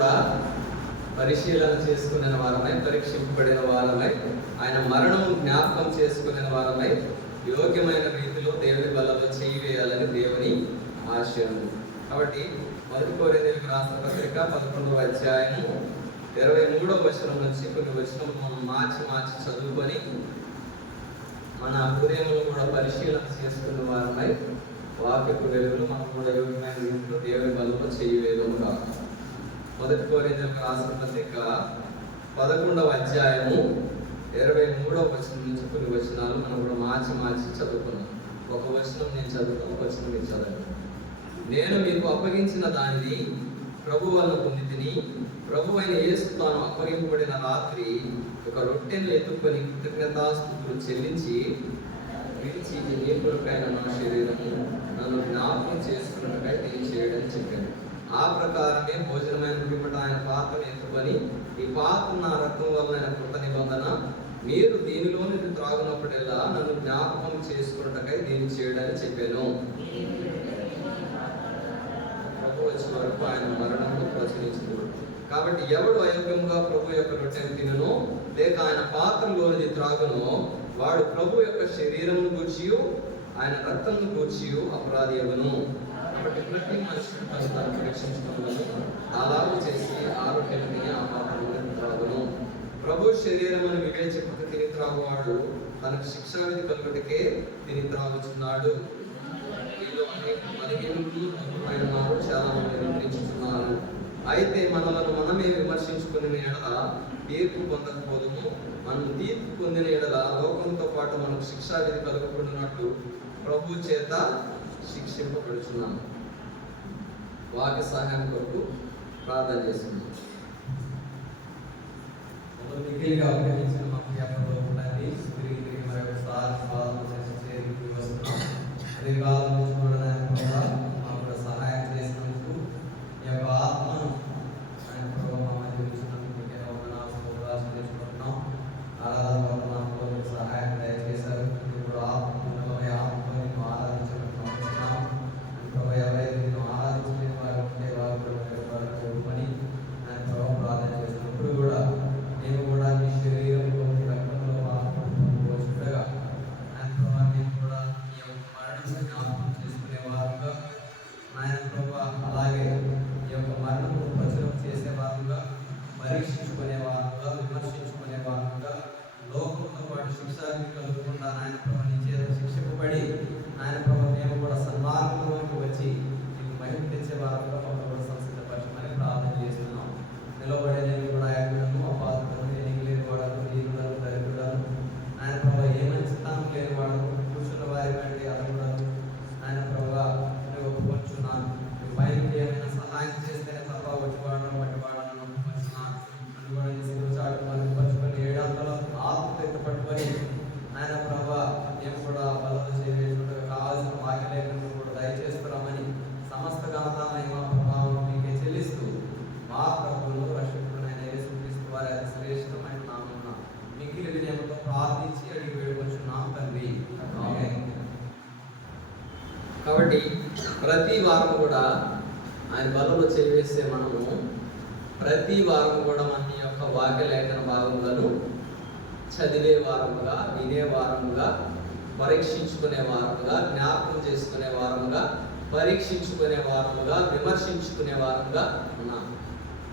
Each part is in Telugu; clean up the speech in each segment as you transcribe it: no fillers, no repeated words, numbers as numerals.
కూడా పరిశీలన చేసుకునే వారమై, పరీక్షింపబడిన వారమై, ఆయన మరణము జ్ఞాపకం చేసుకునే వారమై, యోగ్యమైన రీతిలో దేవుని బలలో చేయి వేయాలని దేవుని ఆశ ఉంది. కాబట్టి 1 కొరింథీయులకు రాసిన పత్రిక 11వ అధ్యాయము 23వ వచనం నుంచి కొన్ని వచనములు మనం మార్చి చదువుకొని మన హృదయంలో కూడా పరిశీలన చేసుకున్న వారమై, వాక్యపు వెలుగులు మనం కూడా యోగ్యమైన రీతిలో దేవుని బలలో చేయి వేయడం కాదు. 1 కొరింథీయులకు రాసిన పత్రిక 11వ అధ్యాయము 23వ వచనం నుంచి కొన్ని వచనాలు మనం కూడా మార్చి చదువుకున్నాం. ఒక వచనం నేను చదువుతాను, ఒక వచనం మీరు చదవండి. నేను మీకు అప్పగించిన దానిని ప్రభు వల్ల పొందితిని. ప్రభు అయిన యేసు తాను అప్పగింపబడిన రాత్రి ఒక రొట్టెను ఎత్తుకొని కృతజ్ఞతాస్తుతులు చెల్లించి విడిచి, నీ కొరకైన నా శరీరము నన్ను జ్ఞాపకం చేసుకున్నట్టుగా నేను చేయడని చెప్పాను. ఆ ప్రకారమే భోజనమైన పిమ్మట ఆయన పాత్రను ఎత్తుకొని, ఈ పాత్ర నా రక్తం వలన కృత నిబంధన, మీరు దీనిలోని త్రాగునప్పుడెల్లా నన్ను జ్ఞాపకం చేసుకున్నట్టుకై దీన్ని చేయడానికి చెప్పాను. ప్రభు వచ్చిన వరకు ఆయన మరణంలో ప్రచురించదు. కాబట్టి ఎవడు అయోగ్యంగా ప్రభు యొక్క రొట్టెను తినను లేక ఆయన పాత్రలోనిది త్రాగునో వాడు ప్రభు యొక్క శరీరమును గూర్చియు ఆయన రక్తమును గూర్చియు అపరాధి అగును. కాబట్టి ప్రతి మనుషుడు తను పరీక్షించుకోవాలి, అలాగూ చేసి ఆరోగ్యం తిని ఆ పాత్రను త్రాగును. ప్రభు శరీరమును వివేచక తిని త్రాగువాడు తనకు శిక్షావిధి కలుగుటకే తిని త్రాగుచున్నాడు. చాలా మంది విమర్శించుతున్నారు. అయితే మనలను మనమే విమర్శించుకుని ఎడల తీర్పు పొందకపోదుము. మనం తీర్పు పొందిన ఎడల లోకంతో పాటు మనకు శిక్షావిధి కలుగకుండానట్లు ప్రభు చేత శిక్షింపబడుచున్నాము. వాక్య సహాయం కొరకు ప్రార్థన చేస్తున్నాం. మిగిలిగా ఉపయోగించిన మా ప్రియపంలో ఉండండి. తిరిగి మరొకసారి చేరి వస్తున్నాం. అదే కాలంలో చూడడానికి కూడా మాకు కూడా సహాయం చేసినందుకు, ఈ యొక్క ఆత్మను ఆయన ప్రభావ మా మధ్య ఉంచినందుకు తెలుసుకుంటున్నాం. ఆరాధన సహాయం దయచేశారు. ఇప్పుడు ఆత్మని ఆరాధించడం ప్రభావ ఎవరైతే నేను ఆరాధించలేని వారు ఉంటే వారు కూడా కోరుకొని ఆయన ప్రభావ ప్రార్థన చేసినప్పుడు కూడా నేను కూడా మీ శరీరంలో రక్తంలో పాల్గొనగా ఆయన ప్రభావ నేను కూడా ఈ యొక్క మరణం జ్ఞాపకం చేసుకునేవారుగా, ఆయన ప్రభావ అలాగే ఈ యొక్క మరణము ప్రచురం చేసేవారుగా, పరీక్షించుకునేవారుగా, విమర్శించుకునేవారుగా, లోకంతో పాటు శిక్షాన్ని కలుగకుండా ఆయన ప్రభావ నీ చేత శిక్షింపబడి ఆయన ప్రభావ మేము కూడా సన్మార్గంలోకి వచ్చి నీకు మహిమ తెచ్చేవారుగా మమ్మల్ని కూడా సంసిద్ధపరచమని ప్రార్థన చేస్తున్నాం. నిలబడే నేను కూడా ఆయనను అపాత్రను ఎన్నిక లేని వాడను, దీనులను, దరిద్రులను, ఆయన ప్రభావ ఏ మంచి స్థానం లేని వాడను, కూర్చున్న వారి కంటే అర్హుడను ఆయన ప్రభావ ఒప్పుకొచ్చున్నాను. పైకి ఏమైనా సహాయం చేస్తేనే తప్ప వచ్చివాడను పట్టివాడను ఒప్పుకొచ్చున్నాను. అనుకోని పట్టుకొని 7 అంతల ఆత్మ పట్టుకొని ఆయన ప్రభావ మేము కూడా బలం చేయకుండా కావాల్సిన వాక్యలేఖను కూడా దయచేస్తున్నామని సమస్త ఘనత మహిమ ప్రభావం మీకే చెల్లిస్తూ మా ప్రభువును రక్షకుడైన యేసుక్రీస్తు వారి అతి శ్రేష్టమైన నామమున మిక్కిలి వినయముతో ప్రార్థించి అడిగి వేడుకొంచున్నాం తండ్రి. ఆమేన్. కాబట్టి ప్రతి వారం కూడా ఆయన బలలో చేవేసే మనము ప్రతి వారం కూడా మన యొక్క వాక్యలేఖన భాగములను చదివే వారముగా, వినే వారముగా, పరీక్షించుకునే వారముగా, జ్ఞాపకం చేసుకునే వారముగా, పరీక్షించుకునే వారముగా, విమర్శించుకునే వారముగా ఉన్నాం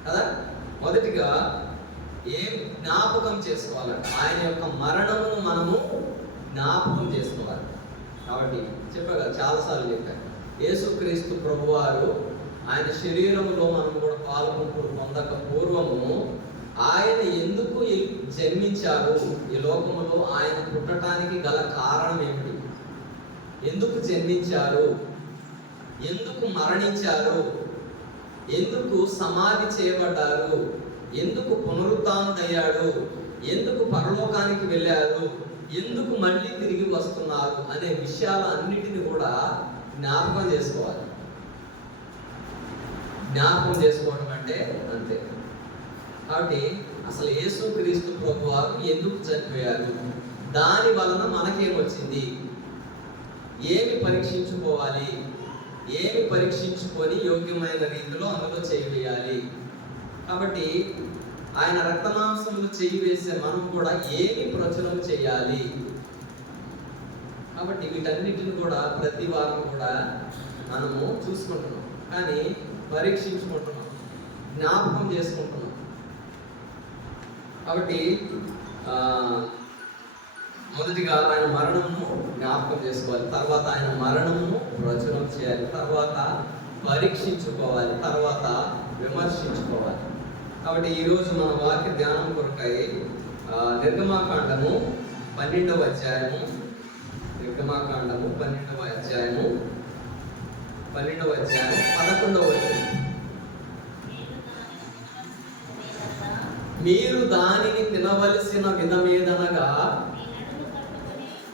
కదా. మొదటిగా ఏం జ్ఞాపకం చేసుకోవాలంటే ఆయన యొక్క మరణమును మనము జ్ఞాపకం చేసుకోవాలి. కాబట్టి చెప్పగా చాలాసార్లు చెప్పాను, యేసుక్రీస్తు ప్రభువారు ఆయన శరీరములో మనం కూడా పొందక పూర్వము ఆయన ఎందుకు జన్మించారు, ఈ లోకములో ఆయన పుట్టడానికి గల కారణం ఏమిటి, ఎందుకు జన్మించారు, ఎందుకు మరణించారు, ఎందుకు సమాధి చేయబడ్డారు, ఎందుకు పునరుత్థానుడయ్యాడు, ఎందుకు పరలోకానికి వెళ్ళారు, ఎందుకు మళ్ళీ తిరిగి వస్తున్నారు అనే విషయాలు అన్నిటిని కూడా జ్ఞాపకం చేసుకోవాలి. జ్ఞాపకం చేసుకోవడం అంటే అంతే. కాబట్టి అసలు యేసుక్రీస్తు ప్రభువారు ఎందుకు చనిపోయారు, దాని వలన మనకేమొచ్చింది, ఏమి పరీక్షించుకోవాలి, ఏమి పరీక్షించుకొని యోగ్యమైన రీతిలో అందులో చేయాలి, కాబట్టి ఆయన రక్తమాంసములు చేయి వేసే మనం కూడా ఏమి ప్రచురం చేయాలి? కాబట్టి వీటన్నిటిని కూడా ప్రతి వారం కూడా మనము చూసుకుంటున్నాం, కానీ పరీక్షించుకుంటున్నాం, జ్ఞాపకం చేసుకుంటున్నాం. కాబట్టి మొదటిగా ఆయన మరణమును జ్ఞాపకం చేసుకోవాలి, తర్వాత ఆయన మరణమును ప్రచురం చేయాలి, తర్వాత పరీక్షించుకోవాలి, తర్వాత విమర్శించుకోవాలి. కాబట్టి ఈరోజు మన వాక్య ధ్యానం కొరకై నిర్గమాకాండము 12వ అధ్యాయము 11వ అధ్యాయం 11వ వచనం. మీరు దానిని తినవలసిన విధమేదనగా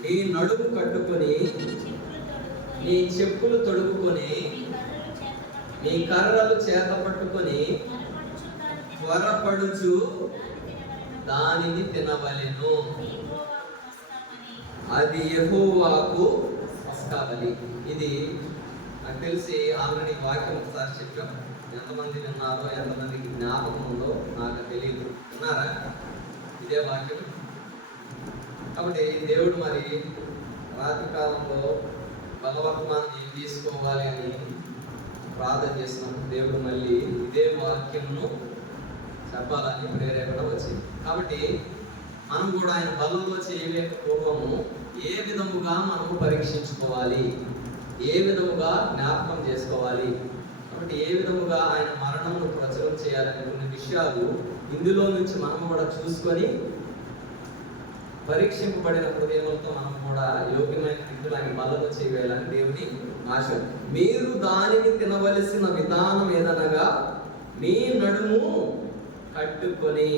నీ నడుము కట్టుకొని, నీ చెప్పులు తొడుగుకొని, నీ కర్రలు చేత పట్టుకొని త్వరపడుచు దానిని తినవలెను. అది యెహోవాకు పస్కా బలి. ఇది నాకు తెలిసి ఆల్రెడీ వాక్యం ఒకసారి చెప్పాం. ఎంతమంది విన్నారో, ఎంతమందికి జ్ఞాపకం ఉందో నాకు తెలియదు. విన్నారా ఇదే వాక్యం? కాబట్టి దేవుడు మరి రాత్రి కాలంలో బలవర్తమాన్ని ఏం తీసుకోవాలి అని ప్రార్థన చేసినప్పుడు దేవుడు మళ్ళీ ఇదే వాక్యంను చెప్పాలని ప్రేరేపణ వచ్చింది. కాబట్టి మనం కూడా ఆయన బలంలో చేయలేకపోవడము ఏ విధముగా మనము పరీక్షించుకోవాలి, ఏ విధముగా జ్ఞాపకం చేసుకోవాలి, కాబట్టి ఏ విధముగా ఆయన మరణమును ప్రచురం చేయాలనే కొన్ని విషయాలు ఇందులో నుంచి మనం కూడా చూసుకొని పరీక్షింపబడిన హృదయములతో మనం కూడా యోగ్యమైన రీతిలో ఆయన బలంలో చేయవేయాలని దేవుని ఆశ. మీరు దానిని తినవలసిన విధానం ఏదనగా మీ నడుము కట్టుకొని,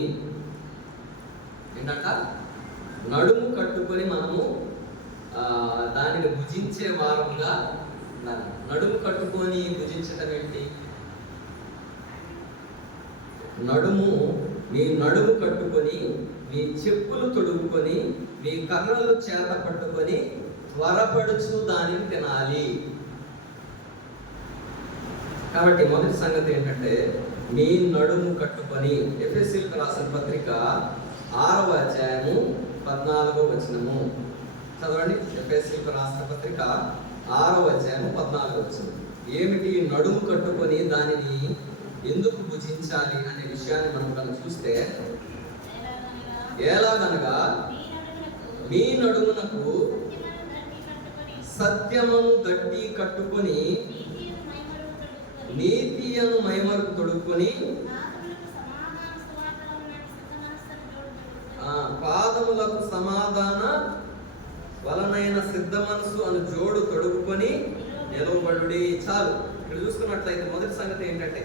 ఏంటంట? నడుము కట్టుకొని మనము దానిని భుజించే వారంగా ఉండాలి. నడుము కట్టుకొని భుజించటం ఏంటి? మీ నడుము కట్టుకొని, మీ చెప్పులు తొడుగుకొని, మీ కర్రలు చేత పట్టుకొని త్వరపడుచు దానిని తినాలి. కాబట్టి మొదటి సంగతి ఏంటంటే మీ నడుము కట్టుకొని. ఎఫెసీయులకు రాసిన పత్రిక 6వ అధ్యాయము 14వ వచనము చదవండి. ఎఫెసీయులకు రాసిన పత్రిక 6వ అధ్యాయము 14వ వచనం. ఏమిటి నడుము కట్టుకొని దానిని ఎందుకు భుజించాలి అనే విషయాన్ని మనం కనుక చూస్తే, ఎలాగనగా మీ నడుమునకు సత్యమును గట్టి కట్టుకొని, నీతియను మైమరుపు తొడుక్కొని, పాదములకు సమాధాన వలనైన సిద్ధ మనసు అను జోడు తొడుగుకొని నిలవబడుడి. చాలు. ఇక్కడ చూసుకున్నట్లయితే మొదటి సంగతి ఏంటంటే,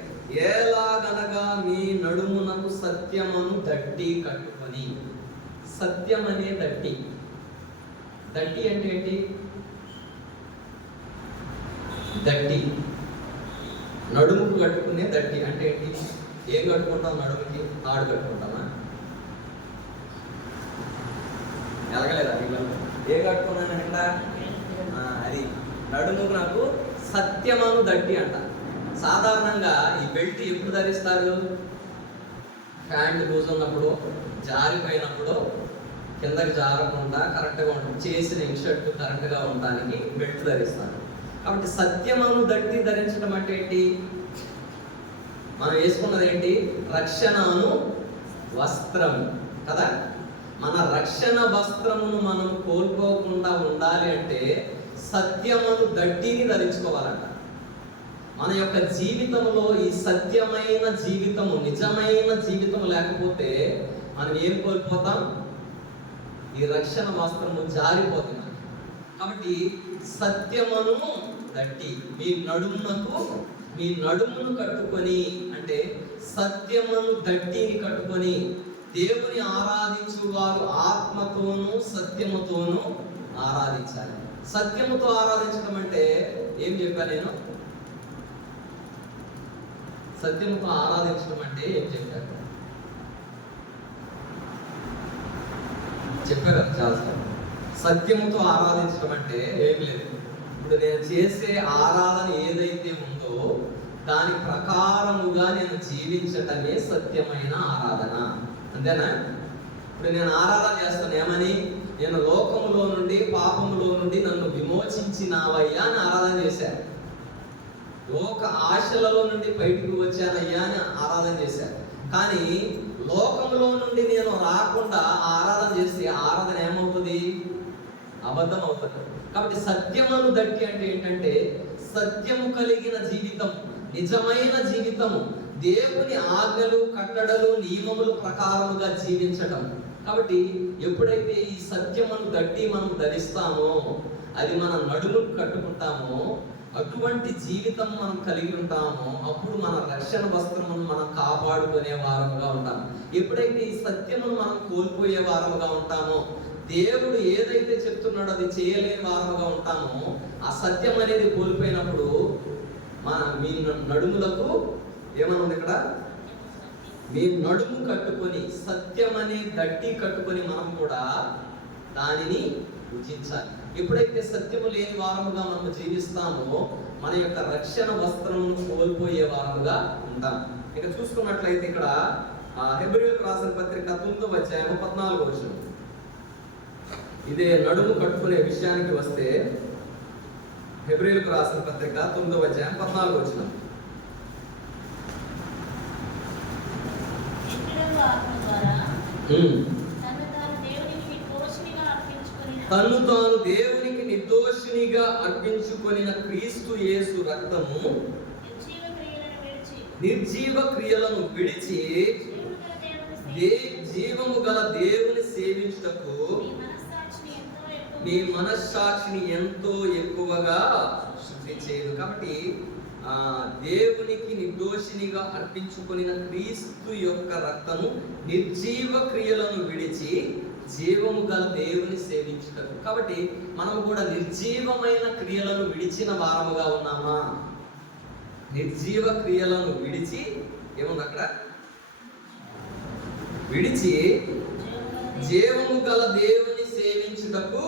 ఎలాగనగా మీ నడుమునకు సత్యమును దట్టి కట్టుకొని. సత్యం అనే దట్టి. దట్టి అంటే ఏంటి? దట్టి నడుముకు కట్టుకునే దట్టి అంటే ఏంటి? ఏం కట్టుకుంటాం నడుముకి? తాడు కట్టుకుంటామా? ఎలగలేదా? ఏం కట్టుకున్నాను ఇక్కడ? అది నడుముకు నాకు సత్యమను దట్టి అంట. సాధారణంగా ఈ బెల్ట్ ఎప్పుడు ధరిస్తారు? ప్యాంట్ లూజ్ ఉన్నప్పుడు, జారిపోయినప్పుడు కిందకి జారకుండా కరెక్ట్గా ఉంటుంది, చేసిన ఇన్షర్ట్ కరెక్ట్గా ఉండడానికి బెల్ట్ ధరిస్తారు. కాబట్టి సత్యమను దట్టి ధరించడం అంటే ఏంటి? మనం వేసుకున్నది ఏంటి? రక్షణను వస్త్రం కదా. మన రక్షణ వస్త్రమును మనం కోల్పోకుండా ఉండాలి అంటే సత్యమను దట్టిని ధరించుకోవాలంట. మన యొక్క జీవితంలో ఈ సత్యమైన జీవితము, నిజమైన జీవితం లేకపోతే మనం ఏం కోల్పోతాం? ఈ రక్షణ వస్త్రము జారిపోతుంది. కాబట్టి సత్యమును దట్టి మీ నడుమును కట్టుకొని, అంటే సత్యమును దట్టిని కట్టుకొని దేవుని ఆరాధించు వారు ఆత్మతోనూ సత్యముతోనూ ఆరాధించాలి. సత్యముతో ఆరాధించడం అంటే ఏం చెప్పాను నేను? సత్యముతో ఆరాధించడం అంటే ఏం చెప్పాను? చెప్పారు చాలాసార్లు. సత్యముతో ఆరాధించడం అంటే ఏం లేదు. ఇప్పుడు నేను చేసే ఆరాధన ఏదైతే ఉందో దాని ప్రకారముగా నేను జీవించటమే సత్యమైన ఆరాధన. అంతేనా? ఇప్పుడు నేను ఆరాధన చేస్తాను ఏమని? నేను లోకములో నుండి, పాపములో నుండి నన్ను విమోచించినావయ్యా అని ఆరాధన చేశాను. లోక ఆశలలో నుండి బయటికి వచ్చానయ్యా అని ఆరాధన చేశాను. కానీ లోకములో నుండి నేను రాకుండా ఆరాధన చేస్తే ఆరాధన ఏమవుతుంది? అబద్ధం అవుతుంది. కాబట్టి సత్యమును దట్టి అంటే ఏంటంటే సత్యము కలిగిన జీవితం, నిజమైన జీవితము, దేవుని ఆజ్ఞలు, కట్టడలు, నియమములు ప్రకారముగా జీవించటం. కాబట్టి ఎప్పుడైతే ఈ సత్యమును దట్టి మనం ధరిస్తామో, అది మన నడుమును కట్టుకుంటామో, అటువంటి జీవితం మనం కలిగి ఉంటామో, అప్పుడు మన రక్షణ వస్త్రమును మనం కాపాడుకునే వారముగా ఉంటాం. ఎప్పుడైతే ఈ సత్యమును మనం కోల్పోయే వారముగా ఉంటామో, దేవుడు ఏదైతే చెప్తున్నాడో అది చేయలేని వారముగా ఉంటామో, ఆ సత్యం అనేది కోల్పోయినప్పుడు మీ నడుములకు ఏమనుంది ఇక్కడ? మీ నడుము కట్టుకొని, సత్యం అనే దట్టి కట్టుకొని మనం కూడా దానిని రుచించాలి. ఎప్పుడైతే సత్యము లేని వారముగా మనం జీవిస్తామో, మన యొక్క రక్షణ వస్త్రమును కోల్పోయే వారముగా ఉంటాం. ఇక చూసుకున్నట్లయితే ఇక్కడ హెబ్రీయులకు రాసిన పత్రిక 9వ అధ్యాయం 14వ వచనం. ఇదే నడుము కట్టుకునే విషయానికి వస్తే, హెబ్రీయులకు రాసిన పత్రిక 9వ అధ్యాయం 14వ వచనం. తను తాను దేవునికి నిర్దోషినిగా అర్పించుకొనిన క్రీస్తు యేసు రక్తము నిర్జీవ క్రియలను విడిచి జీవము గల దేవుని సేవించుటకు నీ మనస్సాక్షిని ఎంతో ఎక్కువగా శుద్ధి చేయదు. కాబట్టి దేవునికి నిర్దోషినిగా అర్పించుకొనిన క్రీస్తు యొక్క రక్తము నిర్జీవ క్రియలను విడిచి జీవము గల దేవుని సేవించుటకు. కాబట్టి మనం కూడా నిర్జీవమైన క్రియలను విడిచిన వారముగా ఉన్నామా? నిర్జీవ క్రియలను విడిచి ఏముంది అక్కడ? విడిచి జీవము గల దేవుని సేవించుటకు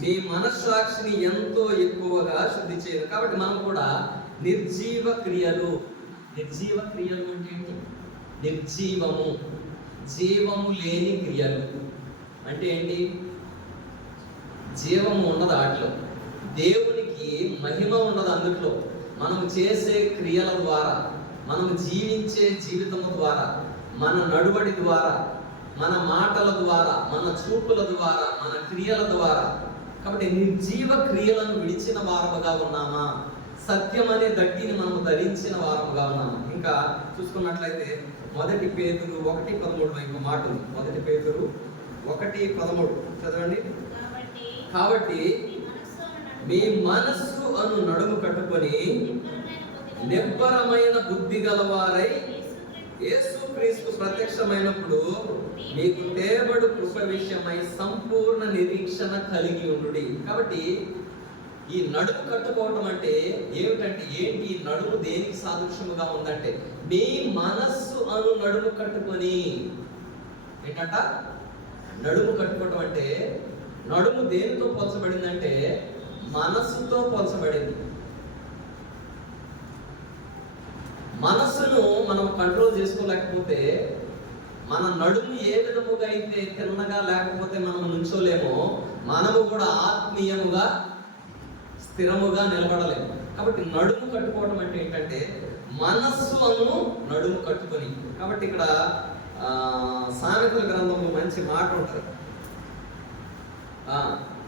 నీ మనస్సాక్షిని ఎంతో ఎక్కువగా శుద్ధి చేయదు. కాబట్టి మనం కూడా నిర్జీవ క్రియలు అంటే ఏంటి? నిర్జీవము, జీవము లేని క్రియలు అంటే ఏంటి? జీవము ఉండదు వాటిలో, దేవునికి మహిమ ఉండదు అందులో. మనం చేసే క్రియల ద్వారా, మనం జీవించే జీవితము ద్వారా, మన నడువడి ద్వారా, మన మాటల ద్వారా, మన చూపుల ద్వారా, మన క్రియల ద్వారా. కాబట్టి నిర్జీవ క్రియలను విడిచిన వారముగా ఉన్నామా? సత్యం అనే దట్టిని మనం ధరించిన వారముగా ఉన్నామా? ఇంకా చూసుకున్నట్లయితే 1 పేతురు 1:13 వైపు మాట ఉంది. 1 పేతురు 1:13 చదవండి. కాబట్టి మీ మనస్సు అను నడుము కట్టుకొని నిబ్బరమైన బుద్ధి గలవారై యేసుక్రీస్తు ప్రత్యక్షమైనప్పుడు మీకు తేబడు కృప విషయమై సంపూర్ణ నిరీక్షణ కలిగి ఉండుడి. కాబట్టి ఈ నడుము కట్టుకోవటం అంటే ఏమిటంటే ఏంటి? ఈ నడుము దేనికి సాదృశ్యముగా ఉందంటే మీ మనస్సు అను నడుము కట్టుకొని. ఏంటంట నడుము కట్టుకోవటం అంటే? నడుము దేనితో పోల్చబడిందంటే మనస్సుతో పోల్చబడింది. మనస్సును మనం కంట్రోల్ చేసుకోలేకపోతే, మన నడుము ఏ విధముగా అయితే తిన్నగా లేకపోతే మనం నుంచోలేమో, మనము కూడా ఆత్మీయముగా స్థిరముగా నిలబడలేము. కాబట్టి నడుము కట్టుకోవడం అంటే ఏంటంటే మనస్సు అను నడుము కట్టుకొని. కాబట్టి ఇక్కడ సామెతల గ్రంథంలో మంచి మాట ఉంటుంది.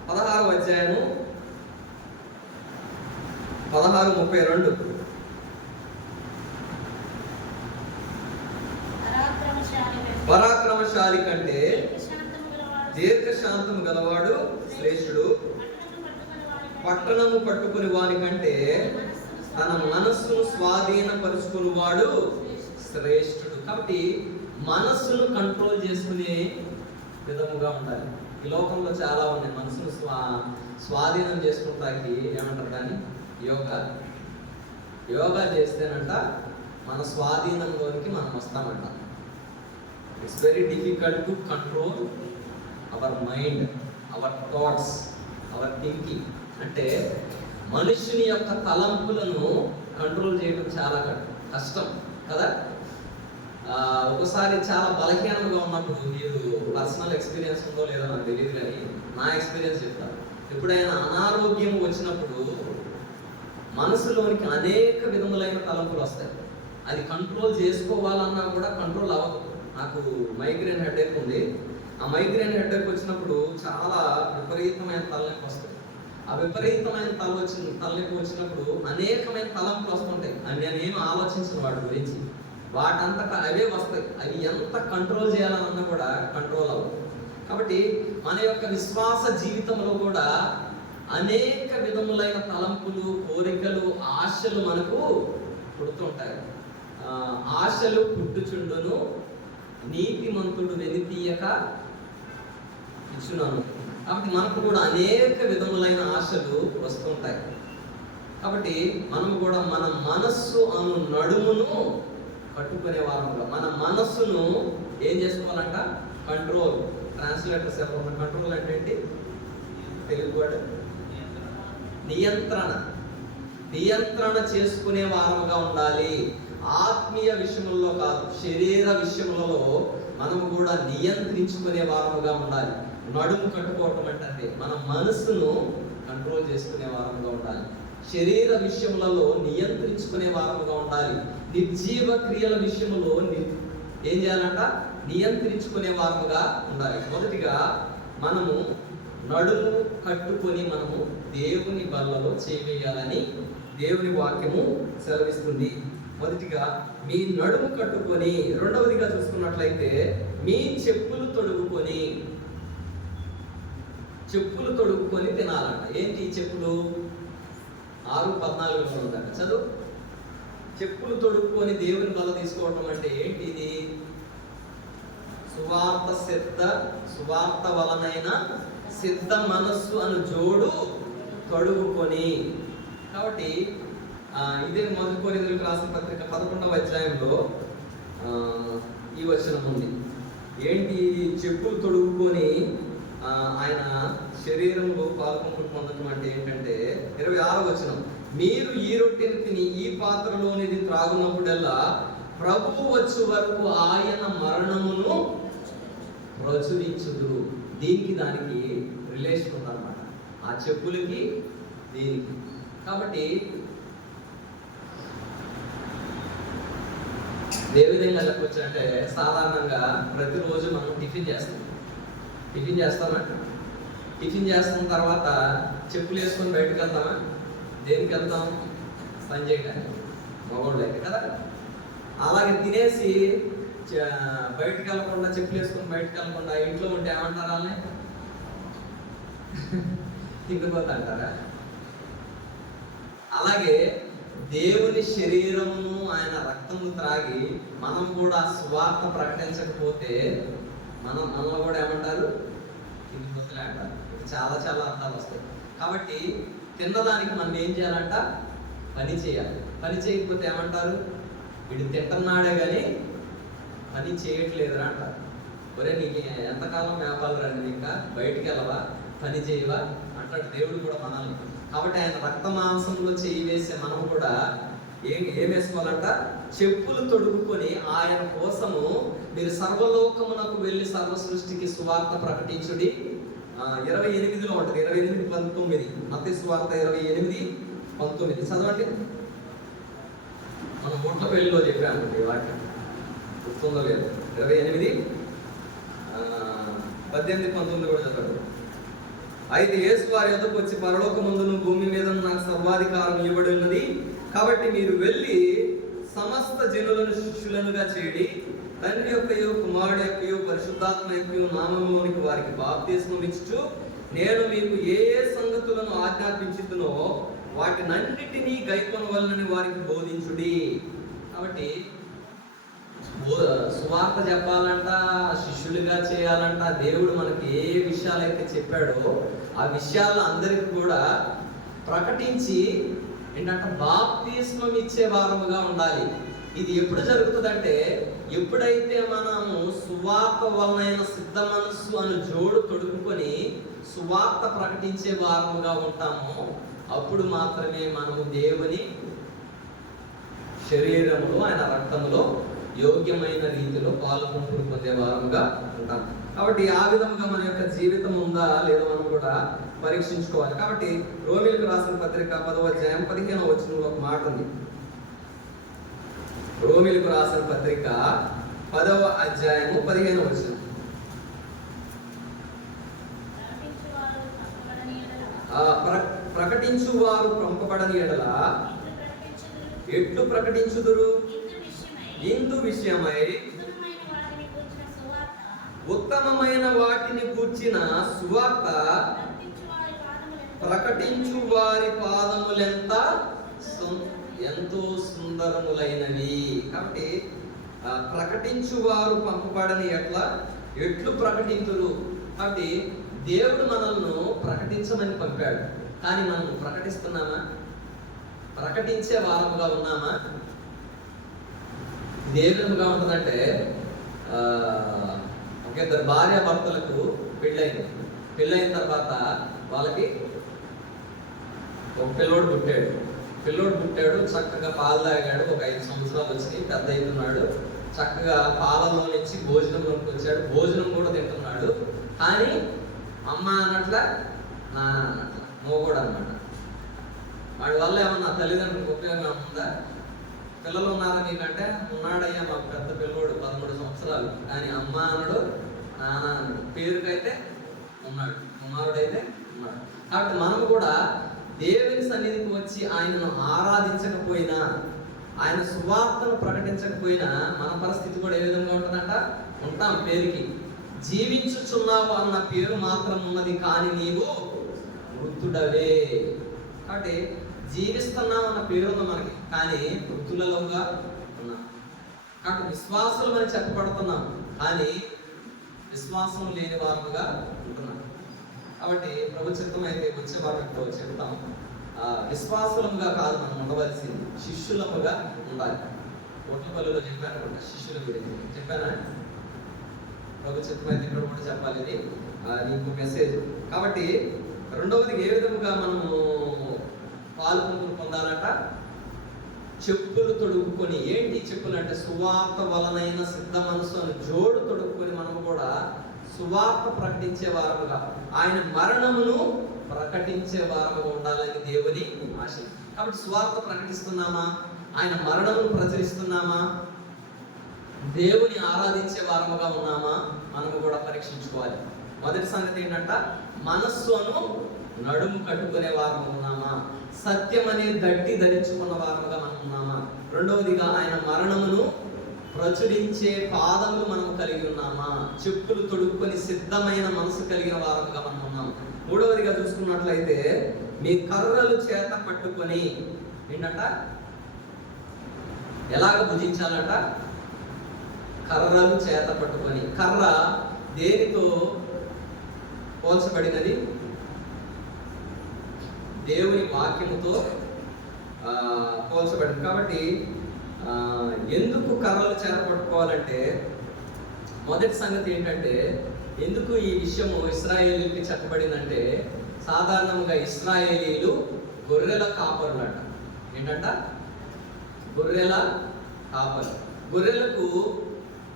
16వ అధ్యాయము 16:32. పరాక్రమశాలి కంటే దీర్ఘశాంతము గలవాడు శ్రేష్ఠుడు, పట్టణము పట్టుకుని వాని కంటే తన మనస్సును స్వాధీనపరుచుకుని వాడు శ్రేష్ఠుడు. కాబట్టి మనస్సును కంట్రోల్ చేసుకునే విధముగా ఉండాలి. ఈ లోకంలో చాలా ఉన్నాయి. మనసును స్వాధీనం చేసుకుంటానికి ఏమంటారు కానీ యోగా చేస్తేనంట మన స్వాధీనంలోనికి మనం వస్తామంట. It's very difficult to control our mind, our thoughts, our thinking. అంటే మనుషుని యొక్క తలంపులను కంట్రోల్ చేయడం చాలా కష్టం కదా. ఒకసారి చాలా బలహీనంగా ఉన్నప్పుడు, మీరు పర్సనల్ ఎక్స్పీరియన్స్ ఉందో లేదో నాకు తెలియదు కానీ నా ఎక్స్పీరియన్స్ చెప్తాను. ఎప్పుడైనా అనారోగ్యం వచ్చినప్పుడు మనసులోనికి అనేక విధములైన తలంపులు వస్తాయి. అది కంట్రోల్ చేసుకోవాలన్నా కూడా కంట్రోల్ అవ్వదు. నాకు మైగ్రేన్ హెడేక్ ఉంది. ఆ మైగ్రేన్ హెడేక్ వచ్చినప్పుడు చాలా విపరీతమైన తలనొప్పి వస్తుంది. ఆ విపరీతమైన తలనొప్పి వచ్చినప్పుడు అనేకమైన తలంపులు వస్తుంటాయి. అని నేనేం ఆలోచించిన వాటి గురించి, వాటంతటా అవే వస్తాయి. అవి ఎంత కంట్రోల్ చేయాలన్నా కూడా కంట్రోల్ అవ్వదు. కాబట్టి మన యొక్క విశ్వాస జీవితంలో కూడా అనేక విధములైన తలంపులు, కోరికలు, ఆశలు మనకు పుడుతుంటాయి. ఆశలు పుట్టుచుండును, నీతిమంతుడు వెలితీయక ఇచ్చున్నాను. కాబట్టి మనకు కూడా అనేక విధములైన ఆశలు వస్తుంటాయి. కాబట్టి మనం కూడా మన మనస్సు అను నడుమును కట్టుకునే వారంగా, మన మనస్సును ఏం చేసుకోవాలంట? కంట్రోల్. ట్రాన్స్లేటర్స్ చెప్పండి, కంట్రోల్ అంటే ఏంటి? తెలుగు వర్డ్ నియంత్రణ చేసుకునే వారముగా ఉండాలి. ఆత్మీయ విషయంలో కాదు, శరీర విషయములలో మనము కూడా నియంత్రించుకునే వారముగా ఉండాలి. నడుము కట్టుకోవటం అంటే మన మనస్సును కంట్రోల్ చేసుకునే వారముగా ఉండాలి. శరీర విషయములలో నియంత్రించుకునే వారముగా ఉండాలి. నిర్జీవ క్రియల విషయంలో ఏం చేయాలంట? నియంత్రించుకునే వారముగా ఉండాలి. మొదటిగా మనము నడుము కట్టుకొని మనము దేవుని బల్లలో చేయాలని దేవుని వాక్యము సెలవిస్తుంది. మొదటిగా మీ నడుము కట్టుకొని, రెండవదిగా చూసుకున్నట్లయితే మీ చెప్పులు తొడుగుకొని తినాలంట. ఏంటి చెప్పులు? 6:14 ఉందంట, చదువు. చెప్పులు తొడుక్కొని దేవుని బల్ల తీసుకోవటం అంటే ఏంటిది? సువార్త వలనైన సిద్ధ మనస్సు అను జోడు తొడుగుకొని. కాబట్టి ఇదే 1 కొరింథీయులకు రాసిన పత్రిక 11వ అధ్యాయంలో ఈ వచనం ఉంది. ఏంటి? చెప్పులు తొడుగుకొని ఆయన శరీరంలో పాల్గొంటుని పొందడం అంటే ఏంటంటే 26వ వచనం, మీరు ఈ రొట్టెని తిని ఈ పాత్రలోనిది త్రాగునప్పుడల్లా ప్రభువు వచ్చు వరకు ఆయన మరణమును ప్రచురించుదురు. దీనికి దానికి రిలేషన్ ఉందన్నమాట, ఆ చెప్పులకి దీనికి. కాబట్టి ఏ విధంగా చెప్పొచ్చంటే, సాధారణంగా ప్రతిరోజు మనం టిఫిన్ చేస్తామా? టిఫిన్ చేస్తున్న తర్వాత చెప్పులు వేసుకొని బయటకు వెళ్తామా? దేనికి వెళ్తాం? పని చేయడానికి, మగవాళ్ళు అయితే కదా. అలాగే తినేసి బయటకు వెళ్ళకుండా, చెప్పులు వేసుకొని బయటకు వెళ్ళకుండా ఇంట్లో ఉంటే ఏమంటారు? వాళ్ళని తిండిపోతా అంటారా? అలాగే దేవుని శరీరమును ఆయన రక్తము త్రాగి మనం కూడా సువార్త ప్రకటించకపోతే మనలో కూడా ఏమంటారు? తిండిపోతలే అంటారు. చాలా అర్థాలు వస్తాయి. కాబట్టి తిన్నదానికి మనం ఏం చేయాలంట? పని చేయాలి. పని చేయకపోతే ఏమంటారు? వీడు తింటున్నాడే కానీ పని చేయట్లేదురా అంటారు. ఒరే, నీకు ఎంతకాలం వ్యాపారాలు రండి, ఇంకా బయటికి వెళ్ళవా, పని చేయవా అంటాడు దేవుడు కూడా మనల్ని. కాబట్టి ఆయన రక్త మాంసంలో చేయి వేసే మనం కూడా ఏం వేసుకోవాలంట? చెప్పులు తొడుగుకొని ఆయన కోసము మీరు సర్వలోకమునకు వెళ్ళి సర్వ సృష్టికి సువార్త ప్రకటించుడి. 28లో ఉంటుంది, 28:19 మత్తయి సువార్త 28:19 చదవండి. మనం మొట్ల పెళ్లిలో చెప్పాము ఈ వాక్యం, గుర్తుందో లేదు? 28:18-19 కూడా చదవండి. అయితే యేసు వారి యొద్దకు వచ్చి, పరలోకమందును భూమి మీద నాకు సర్వాధికారం ఇవ్వబడి ఉన్నది, కాబట్టి మీరు వెళ్ళి సమస్త జనులను శిష్యులనుగా చేడి, తండ్రి యొక్కయు కుమారుడు యొక్కయు పరిశుద్ధాత్మ యొక్కయు నామములోనికి వారికి బాప్తిస్మం ఇచ్చుచు, నేను మీకు ఏ సంగతులను ఆజ్ఞాపించుతునో వాటినన్నిటినీ గైకొనవలనని వారికి బోధించుడి. కాబట్టి సువార్త చెప్పాలంట, శిష్యులుగా చేయాలంట. దేవుడు మనకి ఏ విషయాలైతే చెప్పాడో ఆ విషయాలు అందరికి కూడా ప్రకటించి ఏంటంటే బాప్తిస్మం ఇచ్చే వారముగా ఉండాలి. ఇది ఎప్పుడు జరుగుతుందంటే, ఎప్పుడైతే మనము సువార్త వలన సిద్ధ మనస్సు అను జోడు తొడుగుకొని సువార్త ప్రకటించే వారముగా ఉంటామో అప్పుడు మాత్రమే మనము దేవుని శరీరములో ఆయన రక్తములో యోగ్యమైన రీతిలో పాలుపంపులు పొందే వారముగా ఉంటాం. కాబట్టి ఆ విధముగా మన యొక్క జీవితం ఉందా లేదో మనం కూడా పరీక్షించుకోవాలి. కాబట్టి రోమీయులకు రాసిన పత్రిక 10వ అధ్యాయం 15వ వచనంలో ఒక మాట ఉంది. రోమీయులకు రాసిన పత్రిక 10వ అధ్యాయము 15వ వచనం. ప్రకటించు వారు పంపబడని ఎడల ఎట్లు ప్రకటించుదురు? ఇందు విషయమై ఉత్తమమైన వాటిని కూర్చిన సువార్త ప్రకటించు వారి ఎంతో సుందరములైనవి. కాబట్టి ప్రకటించు వారు పంపబడని ఎట్లు ప్రకటించురు? కాబట్టి దేవుడు మనల్ని ప్రకటించమని పంపాడు, కానీ మనం ప్రకటిస్తున్నామా? ప్రకటించే వారముగా ఉన్నామా? ఇది ఏ విధముగా ఉంటుందంటే, ఒక ఇద్దరు భార్య భర్తలకు పెళ్ళైన తర్వాత వాళ్ళకి ఒక పిల్లోడు పుట్టాడు. చక్కగా పాలు తాగాడు. ఒక 5 సంవత్సరాలు వచ్చి పెద్ద అవుతున్నాడు. చక్కగా పాలలో నుంచి భోజనంలోకి వచ్చాడు. భోజనం కూడా తింటున్నాడు. కానీ అమ్మ అన్నట్ల నాన్న అన్నట్ల మోగోడు అనమాట. వాడి వల్ల ఏమన్నా తల్లిదండ్రులకు ఉపయోగం ఉందా? పిల్లలు ఉన్నారా మీకంటే? ఉన్నాడయ్యా మాకు పెద్ద పిల్లోడు 13 సంవత్సరాలు, కానీ అమ్మ అనడు నాన్న అన్నాడు. పేరుకైతే ఉన్నాడు, కుమారుడైతే ఉన్నాడు. కాబట్టి మనం కూడా దేవుని సన్నిధికి వచ్చి ఆయనను ఆరాధించకపోయినా, ఆయన సువార్తను ప్రకటించకపోయినా మన పరిస్థితి కూడా ఏ విధంగా ఉంటుందంట? ఉంటాం పేరుకి. జీవించుచున్నావు అన్న పేరు మాత్రం ఉన్నది, కానీ నీవు మృతుడవే. కాబట్టి జీవిస్తున్నావు అన్న పేరు ఉంది మనకి, కానీ మృతులలోగా ఉన్నాం. కాబట్టి విశ్వాసులు అని చెప్పబడుతున్నాం, కానీ విశ్వాసం లేని వారుగా ఉంటున్నాం. కాబట్టి ప్రభు చిత్తం అయితే వచ్చే వారితో చెప్తాం, విశ్వాసులముగా కాదు మనం ఉండవలసింది, శిష్యులముగా ఉండాలి. ఒట్లపల్లిలో చెప్పాను అనుకుంటా, శిష్యుల గురించి చెప్పానా? ప్రభు చిత్తం అయితే ఇక్కడ కూడా చెప్పాలి, ఇది నీకు మెసేజ్. కాబట్టి రెండవది ఏ విధముగా మనము పాల్పొందులు పొందాలంట? చెప్పులు తొడుగుకొని. ఏంటి చెప్పులు అంటే? సువార్త వలనైన సిద్ధ మనసు అని జోడు తొడుగుకొని మనము కూడా సువార్త ప్రకటించే వారముగా, ఆయన మరణమును ప్రకటించే వారముగా ఉండాలని దేవుని ఆశ. కాబట్టి సువార్త ప్రకటిస్తున్నామా? ఆయన మరణమును ప్రచురిస్తున్నామా? దేవుని ఆరాధించే వారముగా ఉన్నామా? మనము కూడా పరీక్షించుకోవాలి. మొదటి సంగతి ఏంటంట? మనస్సును నడుము కట్టుకునే వారము ఉన్నామా? సత్యం అనే దట్టి ధరించుకున్న వారముగా మనం ఉన్నామా? రెండవదిగా ఆయన మరణమును ప్రచురించే పాదములు మనం కలిగి ఉన్నామా? చెప్పులు తొడుక్కొని సిద్ధమైన మనసు కలిగిన వారముగా మనం ఉన్నాం. మూడవదిగా చూసుకున్నట్లయితే మీ కర్రలు చేత పట్టుకొని ఏంటంట? ఎలాగ భుజించాలంట? కర్రలు చేత పట్టుకొని. కర్ర దేనితో పోల్చబడినది? దేవుని వాక్యముతో పోల్చబడింది. కాబట్టి ఎందుకు కర్రలు చేత పట్టుకోవాలంటే, మొదటి సంగతి ఏంటంటే, ఎందుకు ఈ విషయము ఇశ్రాయేలీకి చెప్పబడిందంటే, సాధారణంగా ఇశ్రాయేలీలు గొర్రెల కాపరులు అంట. ఏంటంట? గొర్రెల కాపరు. గొర్రెలకు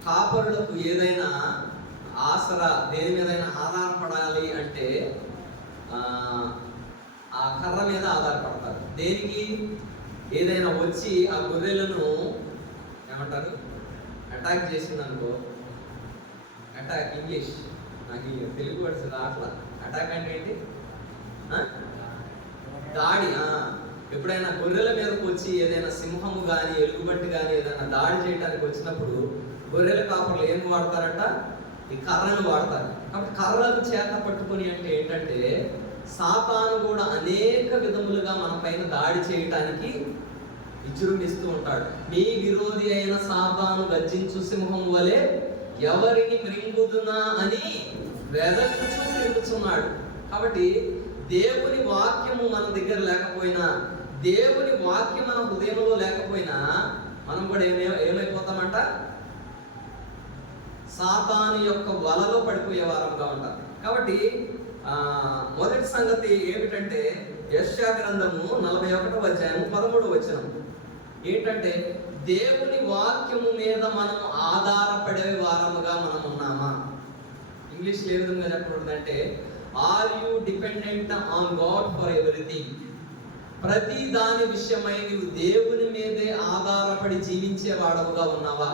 కాపరులకు ఏదైనా ఆసరా, దేని మీదైనా ఆధారపడాలి అంటే ఆ కర్ర మీద ఆధారపడతారు. దేనికి? ఏదైనా వచ్చి ఆ గొర్రెలను ఏమంటారు? అటాక్ చేసిందనుకో. అటాక్ ఇంగ్లీష్ నాకు తెలుగు వర్డ్స్ రాట్లా. అటాక్ అంటే ఏంటి? దాడి. ఎప్పుడైనా గొర్రెల మీదకి వచ్చి ఏదైనా సింహము కానీ ఎలుగుబంటి కానీ ఏదైనా దాడి చేయడానికి వచ్చినప్పుడు గొర్రెల కాపర్లు ఏం వాడతారంట? ఈ కర్రను వాడతారు. కాబట్టి కర్రలు చేత పట్టుకొని అంటే ఏంటంటే, సాతాను కూడా అనేక విధములుగా మన పైన దాడి చేయటానికి విజృంభిస్తూ ఉంటాడు. మీ విరోధి అయిన సాతాను గర్జించు సింహం వలె ఎవరిని మృంగుదునా అని వెదకుచూ తిరుగుతున్నాడు. కాబట్టి దేవుని వాక్యము మన దగ్గర లేకపోయినా, దేవుని వాక్యం మన హృదయంలో లేకపోయినా మనం కూడా ఏమైపోతామంట? సాతాను యొక్క వలలో పడిపోయే వారంగా ఉంటాం. కాబట్టి మొదటి సంగతి ఏమిటంటే, యెషయా గ్రంథము 41వ అధ్యాయము 13వ వచనం. ఏంటంటే దేవుని వాక్యము మీద మనం ఆధారపడే వారముగా మనం ఉన్నామా? ఇంగ్లీష్ ఏ విధంగా చెప్పబడిందంటే, are you dependent on God for everything? ప్రతి దాని విషయమై నీవు దేవుని మీదే ఆధారపడి జీవించే వాడవుగా ఉన్నావా?